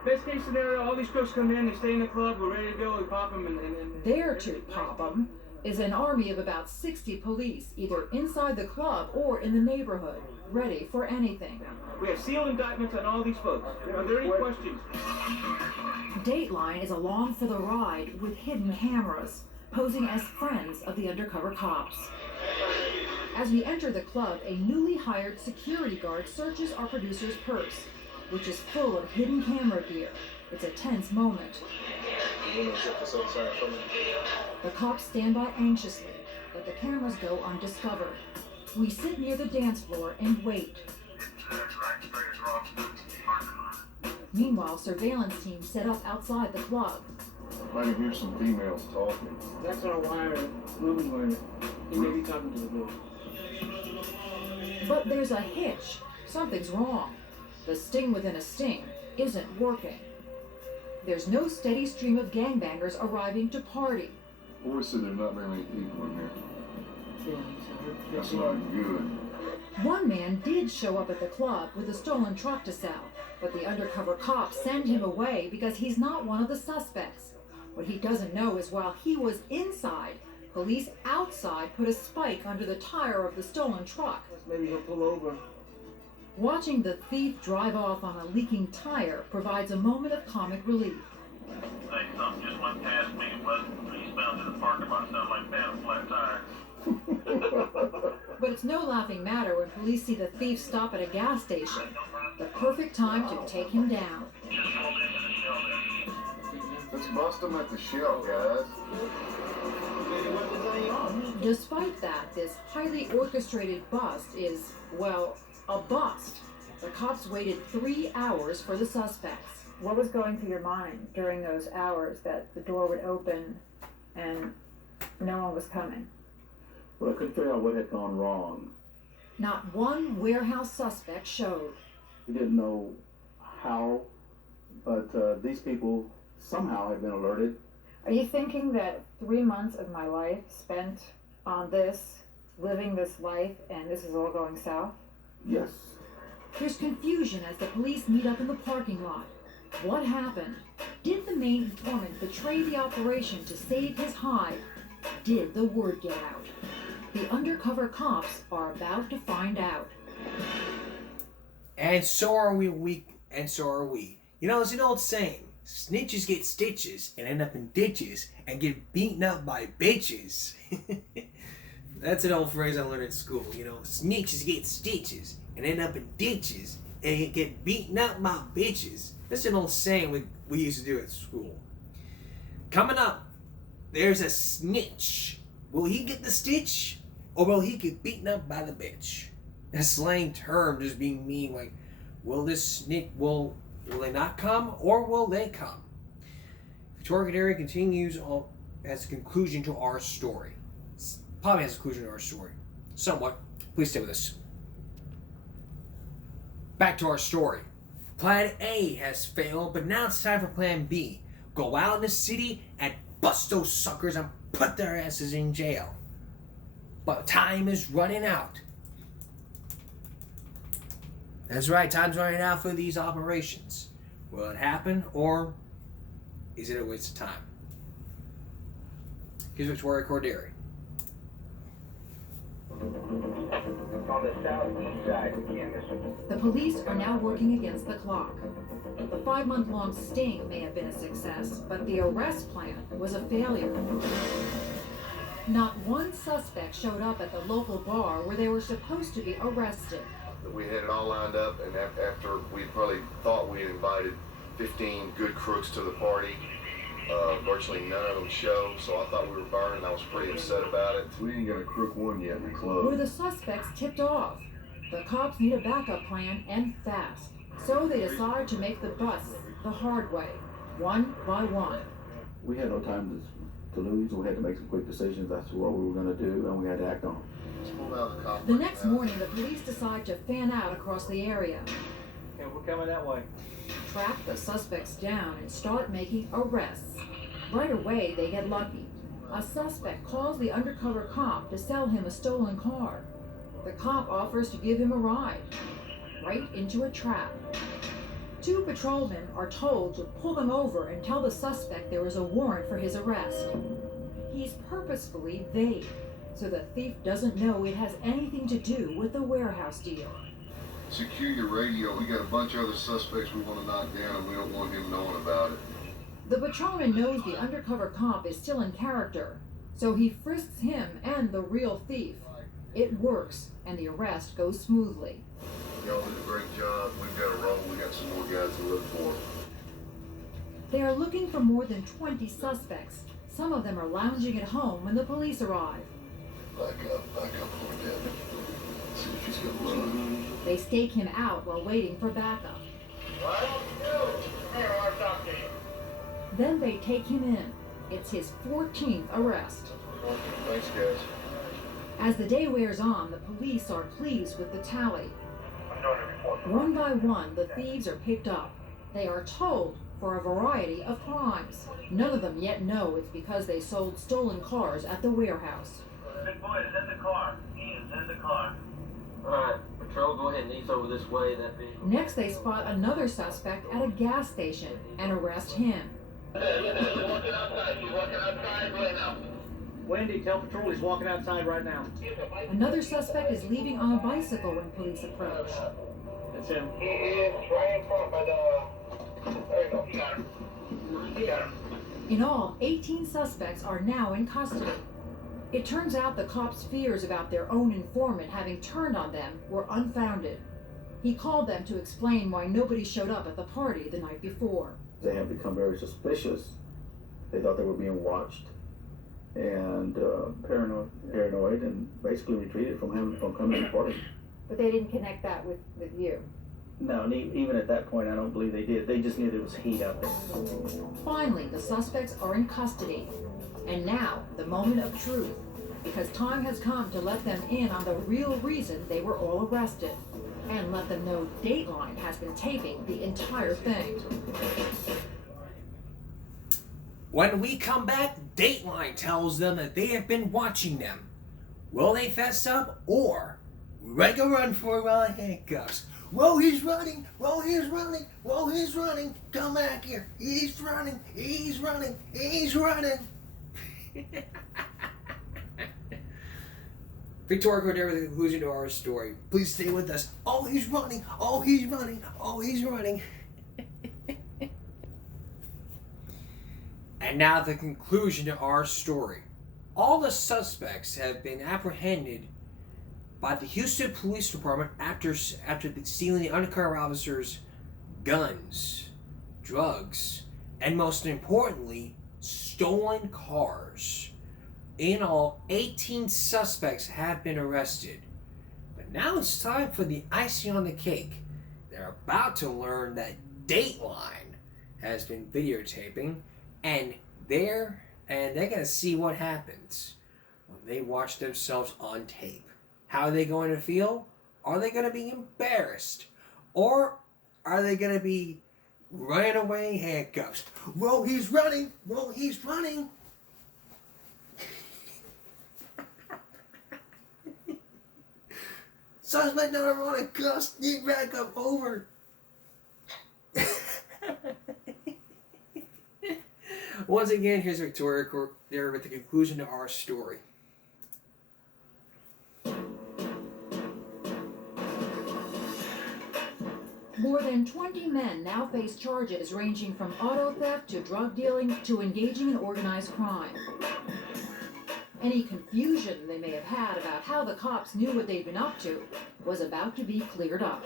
Best case scenario, all these crooks come in, they stay in the club, we're ready to go, we pop them, and There to pop 'em is an army of about 60 police, either inside the club or in the neighborhood, ready for anything. we have sealed indictments on all these folks. Are there any questions? Dateline is along for the ride with hidden cameras, posing as friends of the undercover cops. As we enter the club, a newly hired security guard searches our producer's purse, which is full of hidden camera gear. It's a tense moment. The cops stand by anxiously, but the cameras go undiscovered. We sit near the dance floor and wait. Meanwhile, surveillance teams set up outside the club. Might hear some females talking. That's our wire, moving wire. He may be talking to the building. But there's a hitch. Something's wrong. The sting within a sting isn't working. There's no steady stream of gangbangers arriving to party. Boy said there's not very many people in here. That's not good. One man did show up at the club with a stolen truck to sell, but the undercover cops send him away because he's not one of the suspects. What he doesn't know is while he was inside, police outside put a spike under the tire of the stolen truck. Maybe he'll pull over. Watching the thief drive off on a leaking tire provides a moment of comic relief. Hey, something just went past me and was eastbound to the parking lot, sounded like that, a flat tire. But it's no laughing matter when police see the thief stop at a gas station. The perfect time to take him down. Just pulled into the shell there. Let's bust them at the shell, guys. Despite that, this highly orchestrated bust is, well, a bust. The cops waited 3 hours for the suspects. What was going through your mind during those hours that the door would open and no one was coming? Well, I couldn't figure out what had gone wrong. Not one warehouse suspect showed. We didn't know how, but these people somehow had been alerted. Are you thinking that 3 months of my life spent on this, living this life, and this is all going south? Yes. There's confusion as the police meet up in the parking lot. What happened? Did the main informant betray the operation to save his hide? Did the word get out? The undercover cops are about to find out. And so are we, and so are we. You know, there's an old saying, snitches get stitches and end up in ditches and get beaten up by bitches. That's an old phrase I learned in school. You know, snitches get stitches and end up in ditches and get beaten up by bitches. That's an old saying we used to do at school. Coming up, there's a snitch. Will he get the stitch or will he get beaten up by the bitch? A slang term just being mean, like, will this snitch, will they not come or will they come? The target area continues as a conclusion to our story. Probably has a conclusion to our story. Somewhat. Please stay with us. Back to our story. Plan A has failed, but now it's time for Plan B. Go out in the city and bust those suckers and put their asses in jail. But time is running out. That's right, time's running out for these operations. Will it happen or is it a waste of time? Here's Victoria Corderi. On the southeast side of campus. The police are now working against the clock. The 5-month-long sting may have been a success, but the arrest plan was a failure. Not one suspect showed up at the local bar where they were supposed to be arrested. We had it all lined up, and after we probably thought we had invited 15 good crooks to the party, virtually none of them showed, so I thought we were burned, and I was pretty upset about it. We ain't got a crook one yet in the club. Were the suspects tipped off? The cops need a backup plan, and fast. So they decide to make the busts the hard way, one by one. We had no time to lose. We had to make some quick decisions. That's what we were going to do, and we had to act on it. The next morning, the police decide to fan out across the area. Okay, we're coming that way. Track the suspects down and start making arrests. Right away, they get lucky. A suspect calls the undercover cop to sell him a stolen car. The cop offers to give him a ride, right into a trap. 2 patrolmen are told to pull them over and tell the suspect there is a warrant for his arrest. He's purposefully vague, so the thief doesn't know it has anything to do with the warehouse deal. Secure your radio. We got a bunch of other suspects we want to knock down, and we don't want him knowing about it. The patrolman knows the undercover cop is still in character, so he frisks him and the real thief. It works, and the arrest goes smoothly. Y'all did a great job. We've got a roll. We got some more guys to look for. They are looking for more than 20 suspects. Some of them are lounging at home when the police arrive. Back up for a minute. See if he's gonna run. They stake him out while waiting for backup. Why don't you? Here, I'll talk to you. Then they take him in. It's his 14th arrest. Thanks, guys. As the day wears on, the police are pleased with the tally. One by one, the thieves are picked up. They are told for a variety of crimes. None of them yet know it's because they sold stolen cars at the warehouse. Big boy, is in the car. He is in the car. Alright, patrol, go ahead and ease over this way. That vehicle. Next, they spot another suspect at a gas station and arrest him. He's walking outside. He's walking outside right now. Wendy, tell patrol he's walking outside right now. Another suspect is leaving on a bicycle when police approach. That's him. He is right in front by the... There you go. He got him. He got him. In all, 18 suspects are now in custody. It turns out the cops' fears about their own informant having turned on them were unfounded. He called them to explain why nobody showed up at the party the night before. They have become very suspicious. They thought they were being watched and paranoid, and basically retreated from coming to the party. But they didn't connect that with you. No, and even at that point, I don't believe they did. They just knew there was heat out there. Finally, the suspects are in custody. And now, the moment of truth, because time has come to let them in on the real reason they were all arrested, and let them know Dateline has been taping the entire thing. When we come back, Dateline tells them that they have been watching them. Will they fess up, or make a run for it while in handcuffs? Whoa, he's running! Whoa, he's running! Whoa, he's running! Come back here! He's running! He's running! He's running! Victoria go there with the conclusion to our story. Please stay with us. Oh, he's running. Oh, he's running. Oh, he's running. And now the conclusion to our story. All the suspects have been apprehended by the Houston Police Department after stealing the undercover officers' guns, drugs, and most importantly, stolen cars. In all, 18 suspects have been arrested. But now it's time for the icing on the cake. They're about to learn that Dateline has been videotaping, and they're gonna see what happens when they watch themselves on tape. How are they going to feel? Are they going to be embarrassed? Or are they going to be running away handcuffs? Whoa, he's running! Whoa, he's running! Suspect number one, cuffs, get back up over. Once again, here's Victoria there with the conclusion to our story. More than 20 men now face charges ranging from auto theft to drug dealing to engaging in organized crime. Any confusion they may have had about how the cops knew what they'd been up to was about to be cleared up.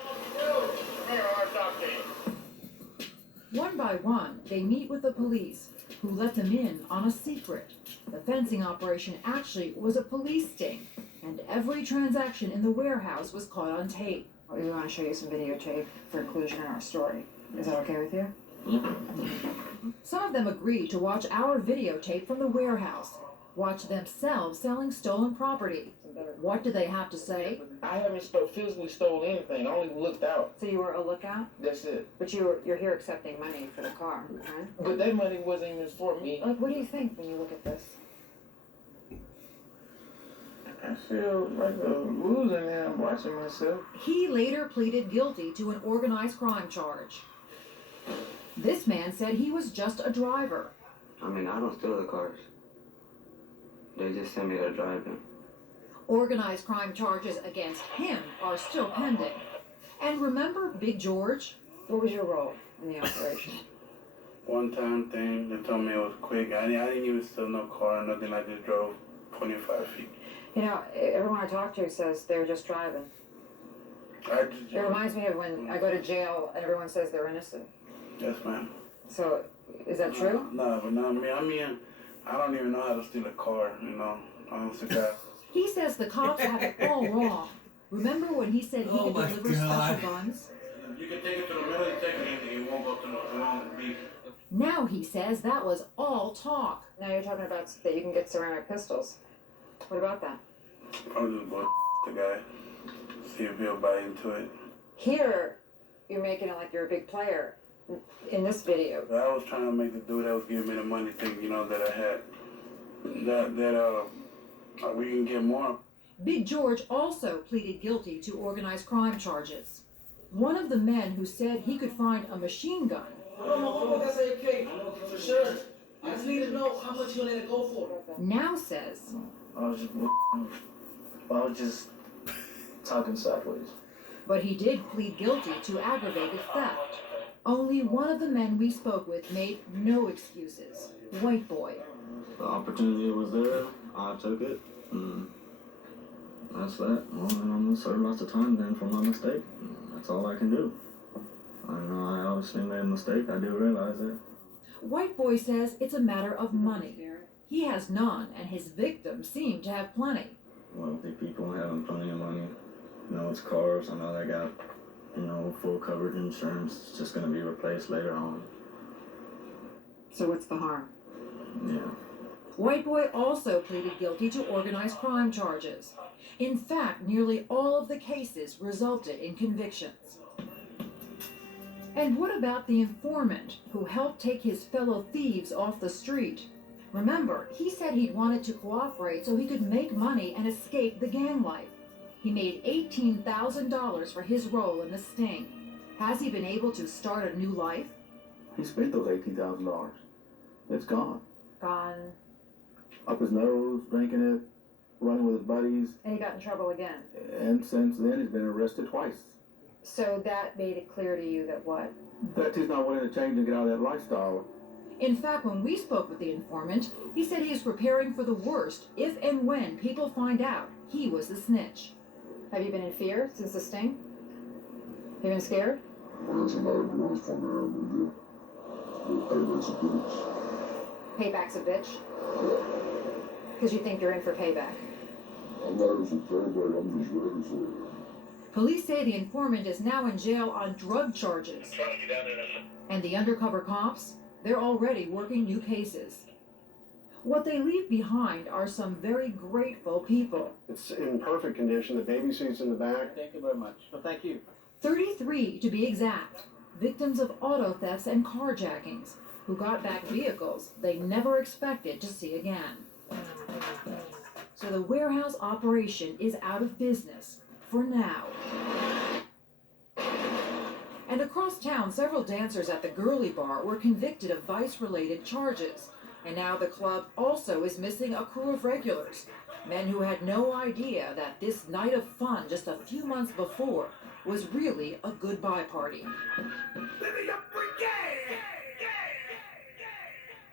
One by one, they meet with the police, who let them in on a secret. The fencing operation actually was a police sting, and every transaction in the warehouse was caught on tape. We want to show you some videotape for inclusion in our story. Is that okay with you? Some of them agreed to watch our videotape from the warehouse, watch themselves selling stolen property. What do they have to say? I haven't physically stolen anything. I only looked out. So you were a lookout? That's it. But you're here accepting money for the car, right? But that money wasn't even for me. Like, what do you think when you look at this? I feel like a loser now. I'm watching myself. He later pleaded guilty to an organized crime charge. This man said he was just a driver. I mean, I don't steal the cars. They just send me to drive them. Organized crime charges against him are still pending. And remember Big George? What was your role in the operation? One-time thing. They told me it was quick. I didn't even steal no car or nothing. I just drove 25 feet. You know, everyone I talk to says they're just driving. It reminds me of when I go to jail and everyone says they're innocent. Yes, ma'am. So, is that true? No, but not me. I mean, I don't even know how to steal a car, you know. Honest to God. He says the cops have it all wrong. Remember when he said he could deliver special guns? You can take it to the middle, you take anything, it won't go to the wrong beat. Now he says that was all talk. Now you're talking about that you can get ceramic pistols. What about that? I'm just going to the guy, see if he'll buy into it. Here, you're making it like you're a big player. In this video. I was trying to make the dude that was giving me the money think, you know, that I had, we can get more. Big George also pleaded guilty to organized crime charges. One of the men who said he could find a machine gun. That's AK, for sure. I just need to know how much you're gonna let it go for. Now says, I was just talking sideways. But he did plead guilty to aggravated theft. Only one of the men we spoke with made no excuses. White boy. The opportunity was there. I took it. And that's that. Well, I'm gonna serve lots of time then for my mistake. That's all I can do. I know I obviously made a mistake. I do realize it. White boy says it's a matter of money. He has none, and his victims seem to have plenty. Wealthy people having plenty of money. You know, it's cars. I know they got, you know, full coverage insurance. It's just going to be replaced later on. So what's the harm? Yeah. White boy also pleaded guilty to organized crime charges. In fact, nearly all of the cases resulted in convictions. And what about the informant who helped take his fellow thieves off the street? Remember, he said he'd wanted to cooperate so he could make money and escape the gang life. He made $18,000 for his role in the sting. Has he been able to start a new life? He spent those $18,000. It's gone. Gone. Up his nose, drinking it, running with his buddies. And he got in trouble again. And since then, he's been arrested twice. So that made it clear to you that what? That he's not willing to change and get out of that lifestyle. In fact, when we spoke with the informant, he said he is preparing for the worst if and when people find out he was the snitch. Have you been in fear since the sting? You been scared? Payback's a bitch? Because you think you're in for payback. I'm not in for payback, I'm just ready for it. Police say the informant is now in jail on drug charges. And the undercover cops, they're already working new cases. What they leave behind are some very grateful people. It's in perfect condition. The baby seat's in the back. Thank you very much. Well, thank you. 33 to be exact, victims of auto thefts and carjackings, who got back vehicles they never expected to see again. So the warehouse operation is out of business for now. And across town, several dancers at the Girly Bar were convicted of vice-related charges. And now the club also is missing a crew of regulars, men who had no idea that this night of fun just a few months before was really a goodbye party.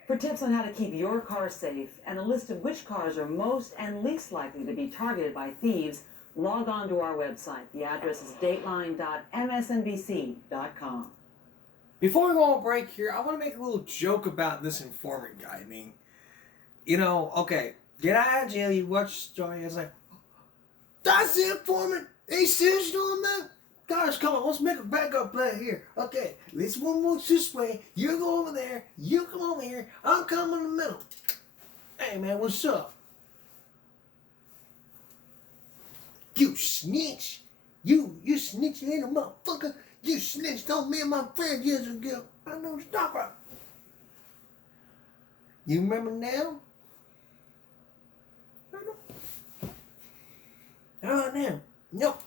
For tips on how to keep your car safe and a list of which cars are most and least likely to be targeted by thieves, log on to our website. The address is dateline.msnbc.com. Before we go on break here, I want to make a little joke about this informant guy. I mean, you know, okay, get out of jail, you watch the story, it's like, that's the informant? He snitched on me? Guys, come on, let's make a backup plan here. Okay, this one moves this way, you go over there, you come over here, I'm coming in the middle. Hey man, what's up? You snitch? You snitching little motherfucker? You snitched on me and my friend years ago. I know stop it. You remember now? Oh, now. Nope.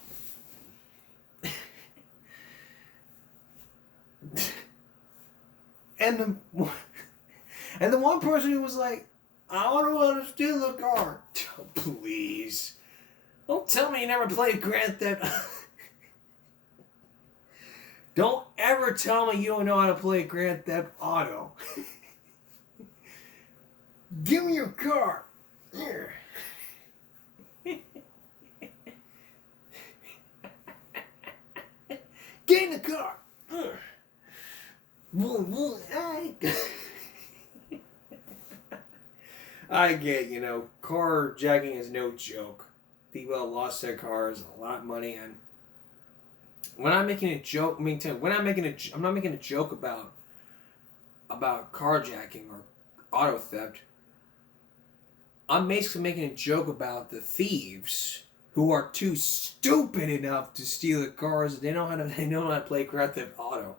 and the one person who was like, I don't want to steal the car. Oh, please. Don't tell me you never played Grand Theft. Don't ever tell me you don't know how to play Grand Theft Auto. Give me your car. Here. Get in the car. I get, you know, carjacking is no joke. People have lost their cars, a lot of money, and when I'm making a joke, I'm not making a joke about carjacking or auto theft. I'm basically making a joke about the thieves who are too stupid enough to steal the cars. They know how to play Grand Theft Auto.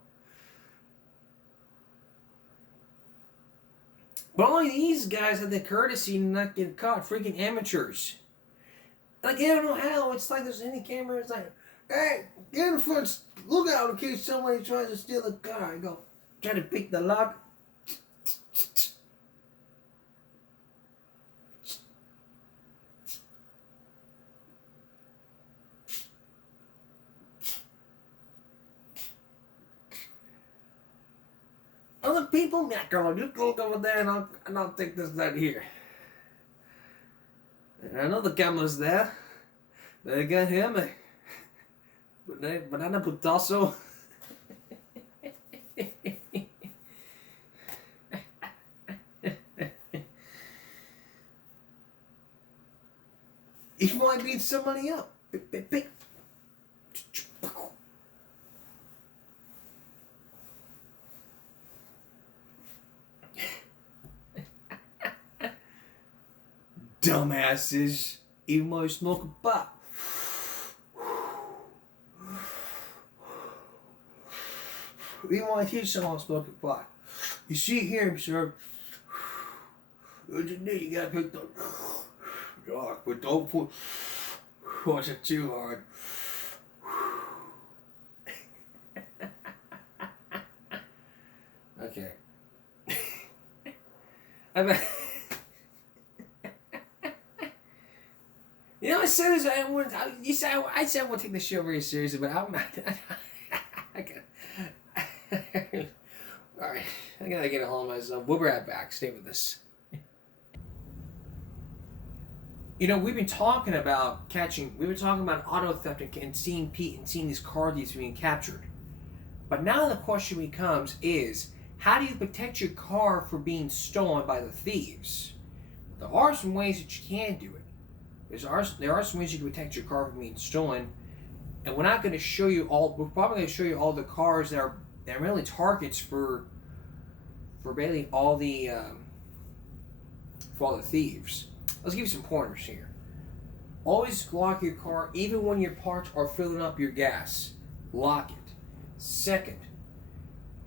But only these guys have the courtesy to not get caught. Freaking amateurs. Like, I don't know how. It's like there's any camera. It's like, hey, get in the front. Look out in case somebody tries to steal a car. I go, try to pick the lock. Other people, yeah, girl, you look over there and I'll take this right here. And I know the camera's there. They can't hear me. But I know also. He might beat somebody up. Pick. Dumbasses. Even though you smoke a pot. Even when I teach someone smoking pot. You see here, sir. What you do? You gotta pick the. God, but don't push it too hard. Okay. said this. You said I said I won't take this show very seriously, but I'm not. All right, I gotta get a hold of myself. We'll be right back. Stay with us. You know, we've been talking about auto theft and seeing these car thieves being captured. But now the question becomes is, how do you protect your car from being stolen by the thieves? There are some ways that you can do it. There are some ways you can protect your car from being stolen. And we're not going to show you all, we're probably going to show you all the cars that are really targets for basically all the thieves. Let's give you some pointers here. Always lock your car even when you're parked or filling up your gas. Lock it. Second,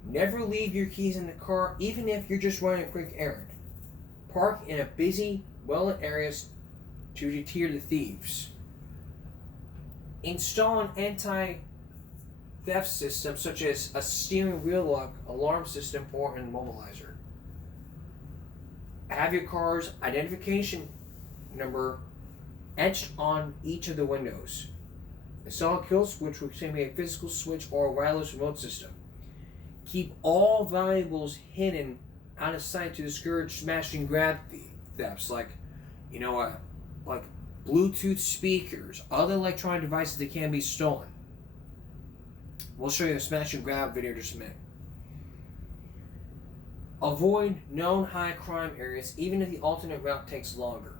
never leave your keys in the car even if you're just running a quick errand. Park in a busy, well-lit areas to deter the thieves. Install an anti-theft system such as a steering wheel lock, alarm system, or an immobilizer. Have your car's identification number etched on each of the windows. Install a kill switch, which can be a physical switch or a wireless remote system. Keep all valuables hidden out of sight to discourage smash and grab thefts, like Bluetooth speakers, other electronic devices that can be stolen. We'll show you a smash and grab video in just a minute. Avoid known high crime areas, even if the alternate route takes longer.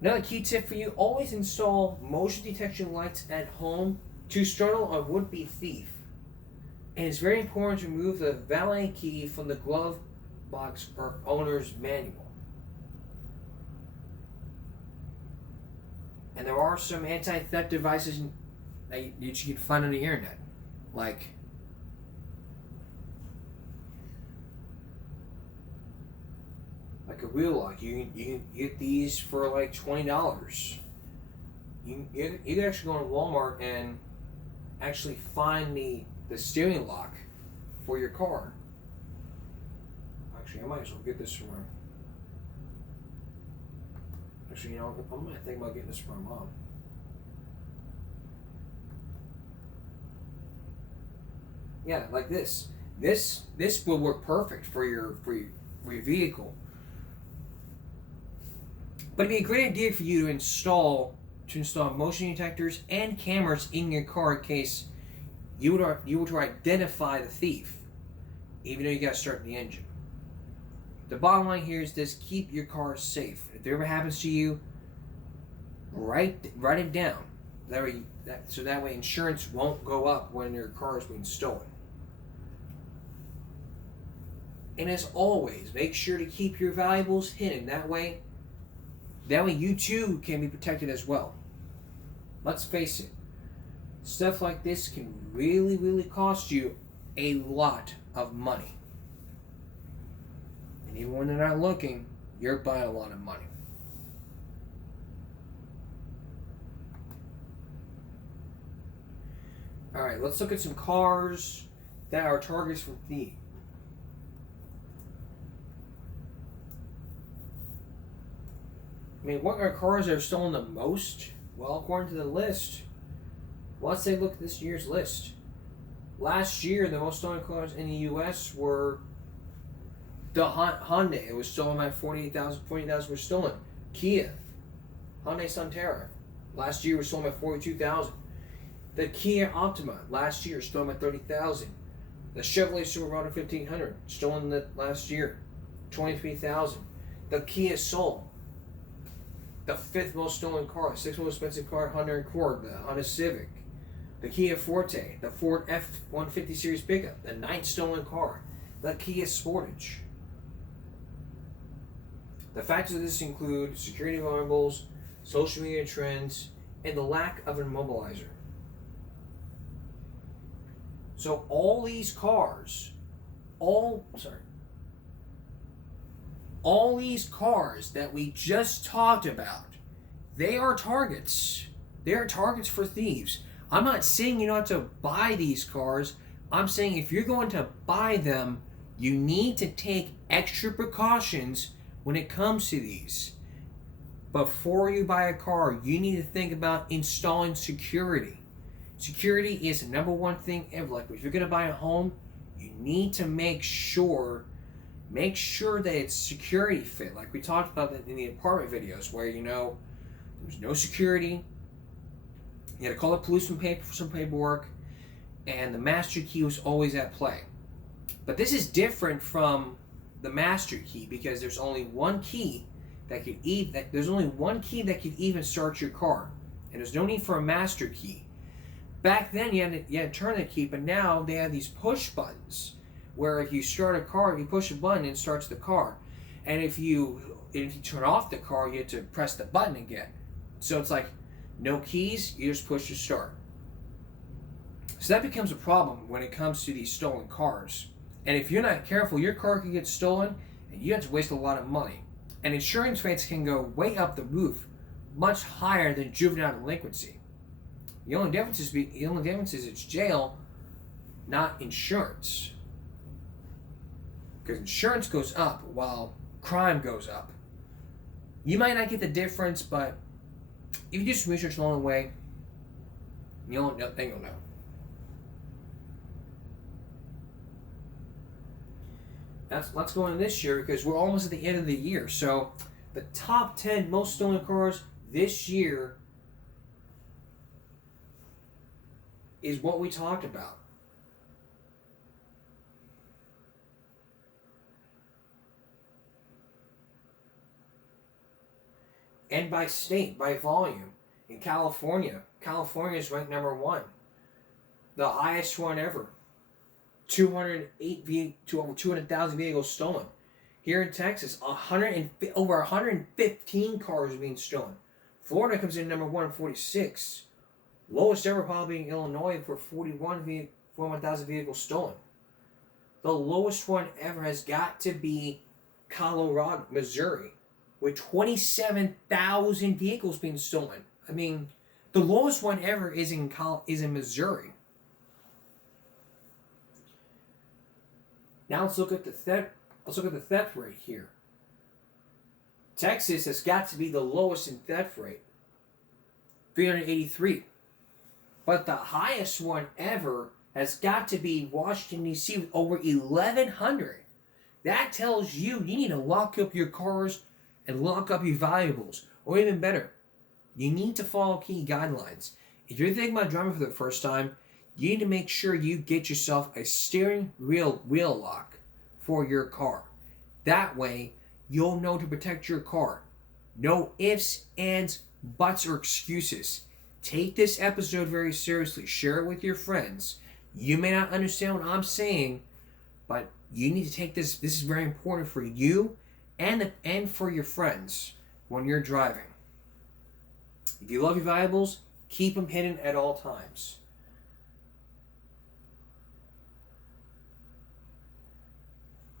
Another key tip for you, always install motion detection lights at home to startle a would-be thief. And it's very important to remove the valet key from the glove box or owner's manual. And there are some anti-theft devices that you can find on the internet, like a wheel lock. You can get these for like $20. You can actually go to Walmart and actually find the steering lock for your car. Actually, I might as well get this from her. Actually, I might think about getting this from my mom. Yeah, like this. This will work perfect for your vehicle. But it'd be a great idea for you to install motion detectors and cameras in your car in case you were to identify the thief, even though you got to start the engine. The bottom line here is this: keep your car safe. If it ever happens to you, write it down. That way insurance won't go up when your car is being stolen. And as always, make sure to keep your valuables hidden. That way you too can be protected as well. Let's face it, stuff like this can really, really cost you a lot of money. And even when they're not looking, you're buying a lot of money. Alright, let's look at some cars that are targets for thieves. I mean, what are cars that are stolen the most? Well, according to the list, let's take a look at this year's list. Last year, the most stolen cars in the U.S. were the Hyundai. It was stolen by 40,000 were stolen. Kia, Hyundai Santara, last year was stolen by 42,000. The Kia Optima, last year, stolen by 30,000. The Chevrolet Silverado 1500, stolen last year, 23,000. The Kia Soul, the 5th most stolen car, the 6th most expensive car, Honda Accord, the Honda Civic, the Kia Forte, the Ford F-150 series pickup, the 9th stolen car, the Kia Sportage. The factors of this include security vulnerables, social media trends, and the lack of an immobilizer. So all these cars that we just talked about, they are targets. They are targets for thieves. I'm not saying you don't have to buy these cars. I'm saying if you're going to buy them, you need to take extra precautions when it comes to these. before you buy a car, you need to think about installing security. Security is the number one thing ever. Like, if you're going to buy a home, you need to make sure that it's security fit. Like we talked about in the apartment videos, where there's no security. You had to call the police for some paperwork, and the master key was always at play. But this is different from the master key, because there's only one key that could even start your car, and there's no need for a master key. Back then, you had to turn the key, but now they have these push buttons, where if you start a car, you push a button, it starts the car, and if you turn off the car, you have to press the button again. So it's like no keys, you just push to start. So that becomes a problem when it comes to these stolen cars. And if you're not careful, your car can get stolen, and you have to waste a lot of money. And insurance rates can go way up the roof, much higher than juvenile delinquency. The only difference is it's jail, not insurance. Because insurance goes up while crime goes up. You might not get the difference, but if you do some research along the way, then you'll know. Let's go into this year, because we're almost at the end of the year. So the top 10 most stolen cars this year is what we talked about. And by state, by volume. In California is ranked number 1. The highest one ever. Over 200,000 vehicles stolen. Here in Texas, over 115 cars are being stolen. Florida comes in number 1 at 46. Lowest ever probably in Illinois for 41,000 vehicles stolen. The lowest one ever has got to be Missouri, with 27,000 vehicles being stolen. I mean, the lowest one ever is in Missouri. Now let's look at the theft rate here. Texas has got to be the lowest in theft rate, 383. But the highest one ever has got to be Washington, D.C. with over 1,100. That tells you need to lock up your cars and lock up your valuables. Or even better, you need to follow key guidelines. If you're thinking about driving for the first time, you need to make sure you get yourself a steering wheel lock for your car. That way, you'll know to protect your car. No ifs, ands, buts, or excuses. Take this episode very seriously. Share it with your friends. You may not understand what I'm saying, but you need to take this. This is very important for you and for your friends when you're driving. If you love your valuables, keep them hidden at all times.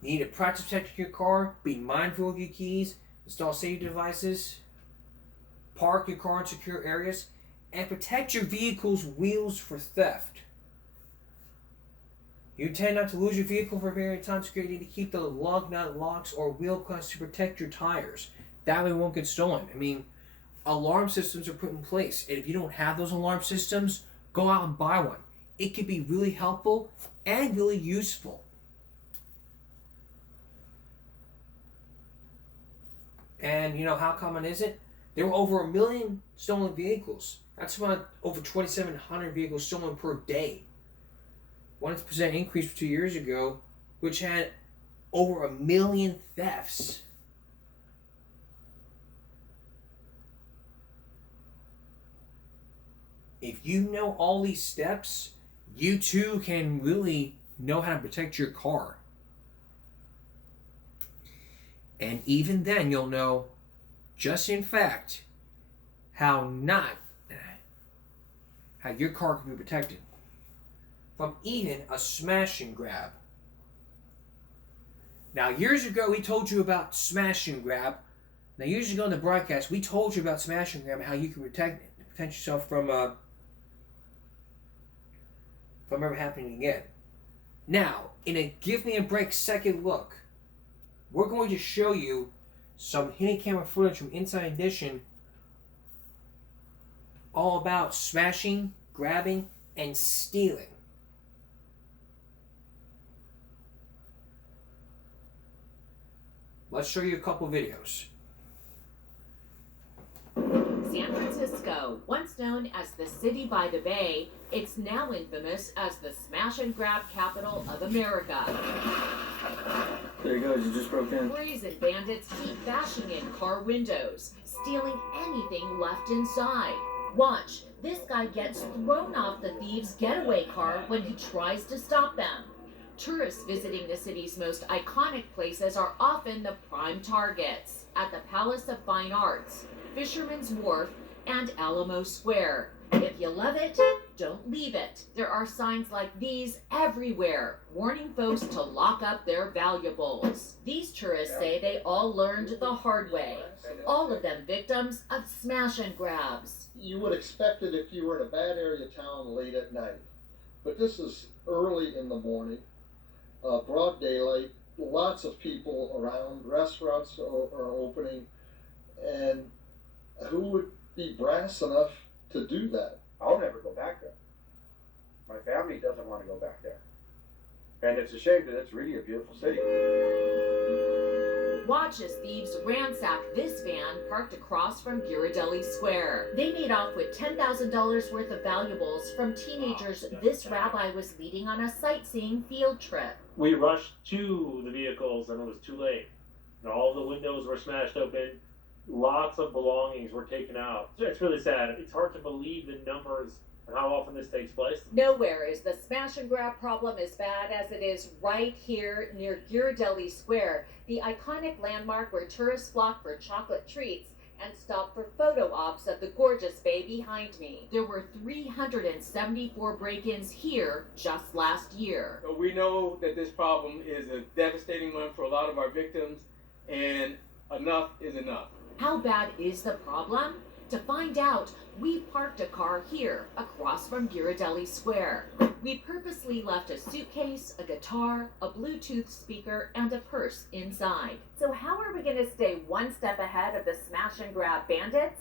You need to practice protecting your car, be mindful of your keys, install safety devices, park your car in secure areas, and protect your vehicle's wheels for theft. You intend not to lose your vehicle for a period of time, so you need to keep the lug nut locks or wheel cuts to protect your tires. That way it won't get stolen. I mean, alarm systems are put in place, and if you don't have those alarm systems, go out and buy one. It could be really helpful and really useful. And you know, how common is it? There were over 1 million stolen vehicles. That's about over 2,700 vehicles stolen per day. 1% increase from 2 years ago, which had over 1 million thefts. If you know all these steps, you too can really know how to protect your car. And even then, you'll know, just in fact, how your car can be protected from even a smash and grab. Now, years ago, we told you about smash and grab. Now, years ago in the broadcast, we told you about smash and grab and how you can protect yourself from ever happening again. Now, in a Give Me a Break second look, we're going to show you some hidden camera footage from Inside Edition all about smashing, grabbing, and stealing. Let's show you a couple videos. San Francisco, once known as the city by the bay, it's now infamous as the smash and grab capital of America. There you go, you just broke in. Brazen bandits keep bashing in car windows, stealing anything left inside. Watch, this guy gets thrown off the thieves' getaway car when he tries to stop them. Tourists visiting the city's most iconic places are often the prime targets at the Palace of Fine Arts, Fisherman's Wharf, and Alamo Square. If you love it, don't leave it. There are signs like these everywhere, warning folks to lock up their valuables. These tourists say they all learned the hard way, all of them victims of smash and grabs. You would expect it if you were in a bad area of town late at night. But this is early in the morning, broad daylight, lots of people around, restaurants are opening, and who would be brass enough to do that? I'll never go back there. My family doesn't want to go back there. And it's a shame that it's really a beautiful city. Watch as thieves ransack this van parked across from Ghirardelli Square. They made off with $10,000 worth of valuables from teenagers this rabbi was leading on a sightseeing field trip. We rushed to the vehicles and it was too late. And all the windows were smashed open. Lots of belongings were taken out. It's really sad. It's hard to believe the numbers and how often this takes place. Nowhere is the smash and grab problem as bad as it is right here near Ghirardelli Square, the iconic landmark where tourists flock for chocolate treats and stop for photo ops of the gorgeous bay behind me. There were 374 break-ins here just last year. We know that this problem is a devastating one for a lot of our victims, and enough is enough. How bad is the problem? To find out, we parked a car here, across from Ghirardelli Square. We purposely left a suitcase, a guitar, a Bluetooth speaker, and a purse inside. So how are we going to stay one step ahead of the smash and grab bandits?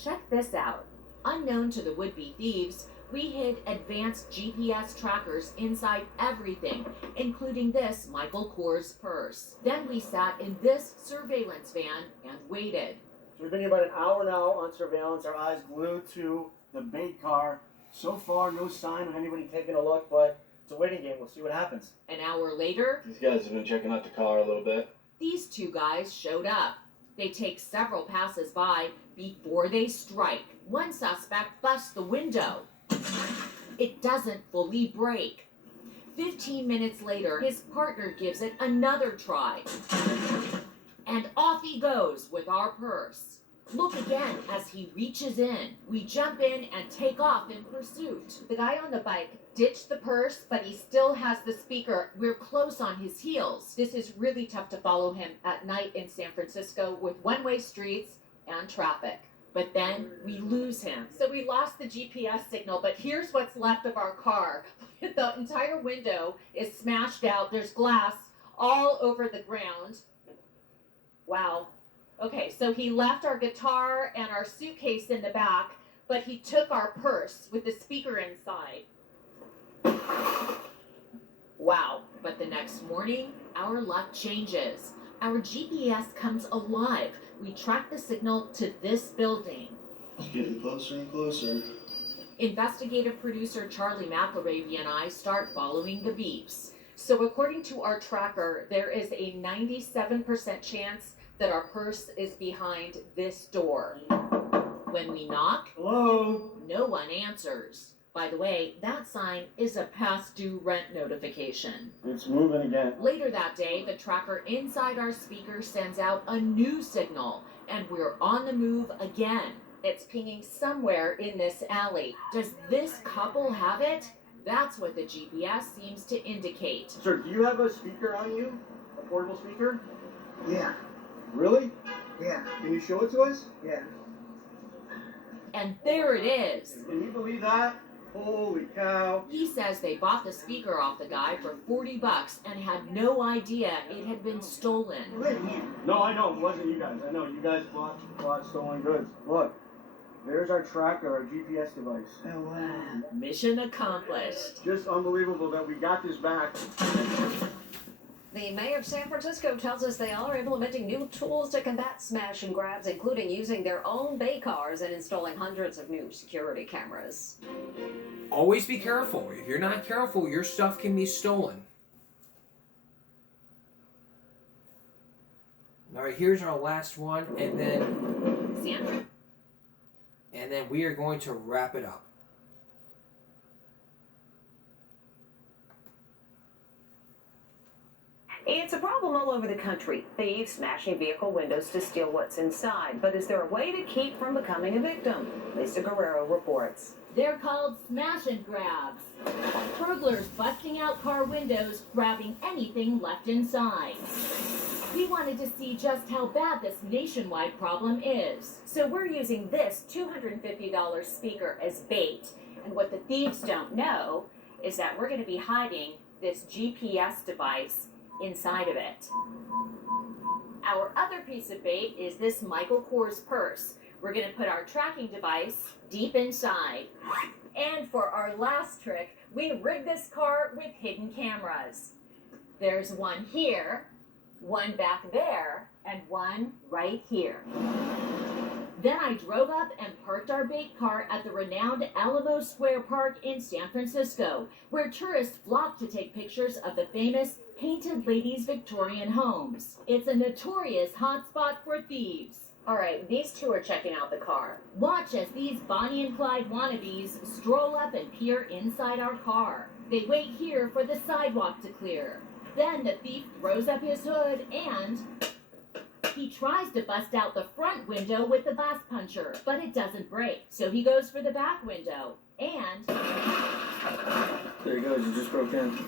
Check this out. Unknown to the would-be thieves, we hid advanced GPS trackers inside everything, including this Michael Kors purse. Then we sat in this surveillance van and waited. So we've been here about an hour now on surveillance, our eyes glued to the bait car. So far, no sign of anybody taking a look, but it's a waiting game. We'll see what happens. An hour later, these guys have been checking out the car a little bit. These two guys showed up. They take several passes by before they strike. One suspect busts the window. It doesn't fully break. 15 minutes later, his partner gives it another try. And off he goes with our purse. Look again as he reaches in. We jump in and take off in pursuit. The guy on the bike ditched the purse, but he still has the speaker. We're close on his heels. This is really tough to follow him at night in San Francisco with one-way streets and traffic. But then we lose him. So we lost the GPS signal, but here's what's left of our car. The entire window is smashed out. There's glass all over the ground. Wow. Okay, so he left our guitar and our suitcase in the back, but he took our purse with the speaker inside. Wow. But the next morning, our luck changes. Our GPS comes alive. We track the signal to this building. It's getting closer and closer. Investigative producer Charlie McElravy and I start following the beeps. So according to our tracker, there is a 97% chance that our purse is behind this door. When we knock, hello, no one answers. By the way, that sign is a past due rent notification. It's moving again. Later that day, the tracker inside our speaker sends out a new signal, and we're on the move again. It's pinging somewhere in this alley. Does this couple have it? That's what the GPS seems to indicate. Sir, do you have a speaker on you? A portable speaker? Yeah. Really? Yeah. Can you show it to us? Yeah. And there it is. Can you believe that? Holy cow. He says they bought the speaker off the guy for $40 and had no idea it had been stolen. No, I know, it wasn't you guys. I know, you guys bought stolen goods. Look, there's our tracker, our GPS device. Oh, wow. Mission accomplished. Just unbelievable that we got this back. The mayor of San Francisco tells us they are implementing new tools to combat smash and grabs, including using their own bay cars and installing hundreds of new security cameras. Always be careful. If you're not careful, your stuff can be stolen. All right, here's our last one, and then we are going to wrap it up. It's a problem all over the country. Thieves smashing vehicle windows to steal what's inside. But is there a way to keep from becoming a victim? Lisa Guerrero reports. They're called smash and grabs. Burglars busting out car windows, grabbing anything left inside. We wanted to see just how bad this nationwide problem is. So we're using this $250 speaker as bait. And what the thieves don't know is that we're going to be hiding this GPS device inside of it. Our other piece of bait is this Michael Kors purse. We're going to put our tracking device deep inside. And for our last trick, we rigged this car with hidden cameras. There's one here, one back there, and one right here. Then I drove up and parked our bait car at the renowned Alamo Square Park in San Francisco, where tourists flock to take pictures of the famous Painted Ladies Victorian homes. It's a notorious hotspot for thieves. All right, these two are checking out the car. Watch as these Bonnie and Clyde wannabes stroll up and peer inside our car. They wait here for the sidewalk to clear. Then the thief throws up his hood and he tries to bust out the front window with the bus puncher, but it doesn't break. So he goes for the back window and There he goes, he just broke in.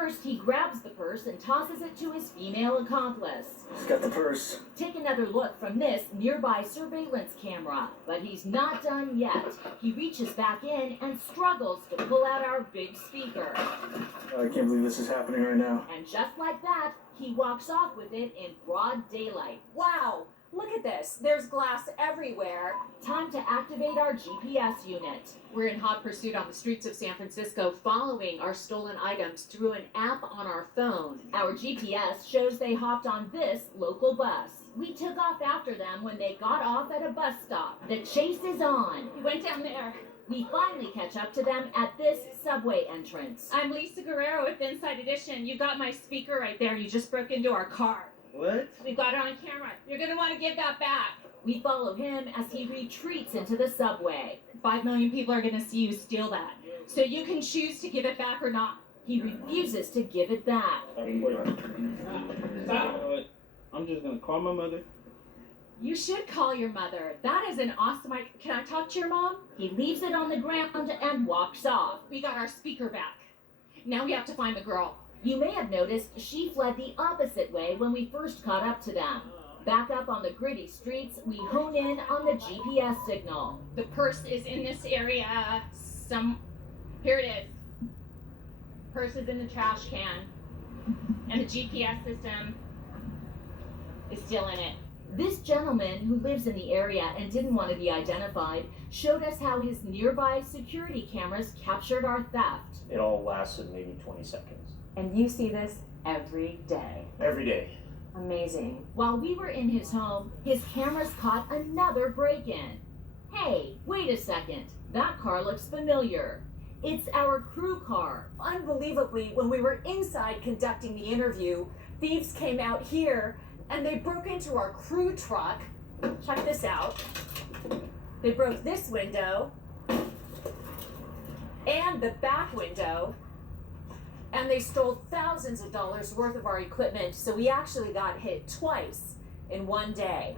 first he grabs the purse and tosses it to his female accomplice. He's got the purse. Take another look from this nearby surveillance camera, but he's not done yet. He reaches back in and struggles to pull out our big speaker. I can't believe this is happening right now. And just like that, he walks off with it in broad daylight. Wow, look at this. There's glass everywhere. Time to activate our GPS unit. We're in hot pursuit on the streets of San Francisco, following our stolen items through an app on our phone. Our GPS shows they hopped on this local bus. We took off after them when they got off at a bus stop. The chase is on. We went down there. We finally catch up to them at this subway entrance. I'm Lisa Guerrero with Inside Edition. You got my speaker right there. You just broke into our car. What? We've got it on camera. You're going to want to give that back. We follow him as he retreats into the subway. 5 million people are going to see you steal that. So you can choose to give it back or not. He refuses to give it back. Stop. I'm just going to call my mother. You should call your mother. That is an awesome idea. Can I talk to your mom? He leaves it on the ground and walks off. We got our speaker back. Now we have to find the girl. You may have noticed she fled the opposite way when we first caught up to them. Back up on the gritty streets, we hone in on the GPS signal. The purse is in this area. Here it is. Purse is in the trash can. And the GPS system is still in it. This gentleman, who lives in the area and didn't want to be identified, showed us how his nearby security cameras captured our theft. It all lasted maybe 20 seconds. And you see this every day. Every day. Amazing. While we were in his home, his cameras caught another break-in. Hey, wait a second. That car looks familiar. It's our crew car. Unbelievably, when we were inside conducting the interview, thieves came out here and they broke into our crew truck. Check this out. They broke this window and the back window, and they stole thousands of dollars worth of our equipment, so we actually got hit twice in one day.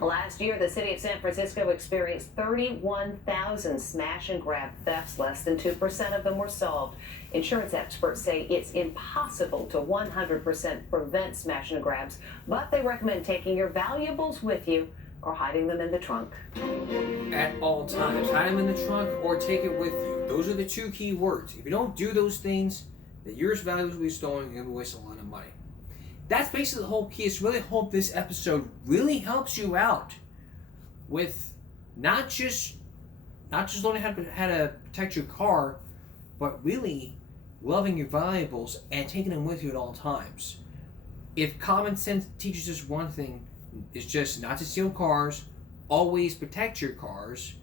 Last year, the city of San Francisco experienced 31,000 smash and grab thefts. Less than 2% of them were solved. Insurance experts say it's impossible to 100% prevent smash and grabs, but they recommend taking your valuables with you or hiding them in the trunk. At all times. Hide them in the trunk or take it with you. Those are the two key words. If you don't do those things, then your valuables will be stolen and you'll be wasting a lot of money. That's basically the whole key. I really hope this episode really helps you out with not just learning how to protect your car, but really loving your valuables and taking them with you at all times. If common sense teaches us one thing, it's just not to steal cars, always protect your cars,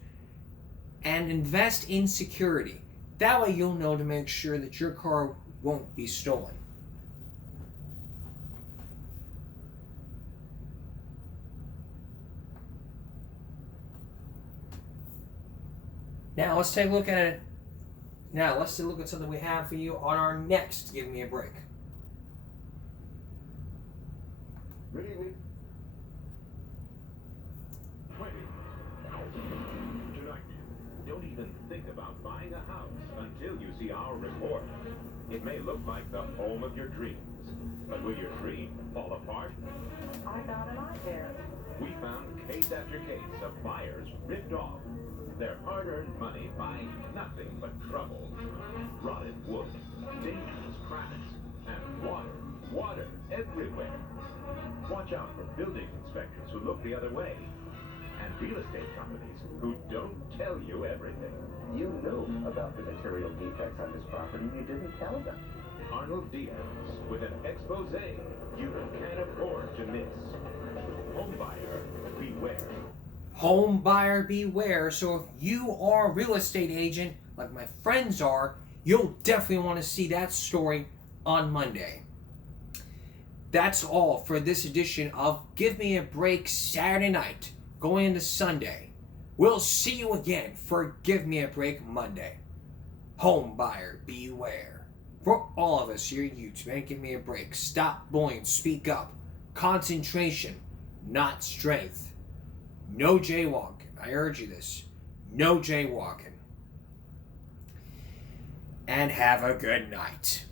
and invest in security. That way you'll know to make sure that your car won't be stolen. Now let's take a look at it. Now let's take a look at something we have for you on our next Give Me a Break. Good evening. 20. Tonight, don't even think about buying a house until you see our report. It may look like the home of your dreams, but will your dream fall apart? I got an idea. We found case after case of buyers ripped off. Their hard-earned money buying nothing but trouble. Rotted wood, dangerous cracks, and water everywhere. Watch out for building inspectors who look the other way, and real estate companies who don't tell you everything. You knew about the material defects on this property and you didn't tell them. Arnold Diaz with an expose you can't afford to miss. Home buyer, beware. Home buyer beware. So if you are a real estate agent, like my friends are, you'll definitely want to see that story on Monday. That's all for this edition of Give Me a Break Saturday night, going into Sunday. We'll see you again for Give Me a Break Monday. Home buyer beware. For all of us here at YouTube, man, give me a break. Stop bullying, speak up. Concentration, not strength. No jaywalking. I urge you this. No jaywalking. And have a good night.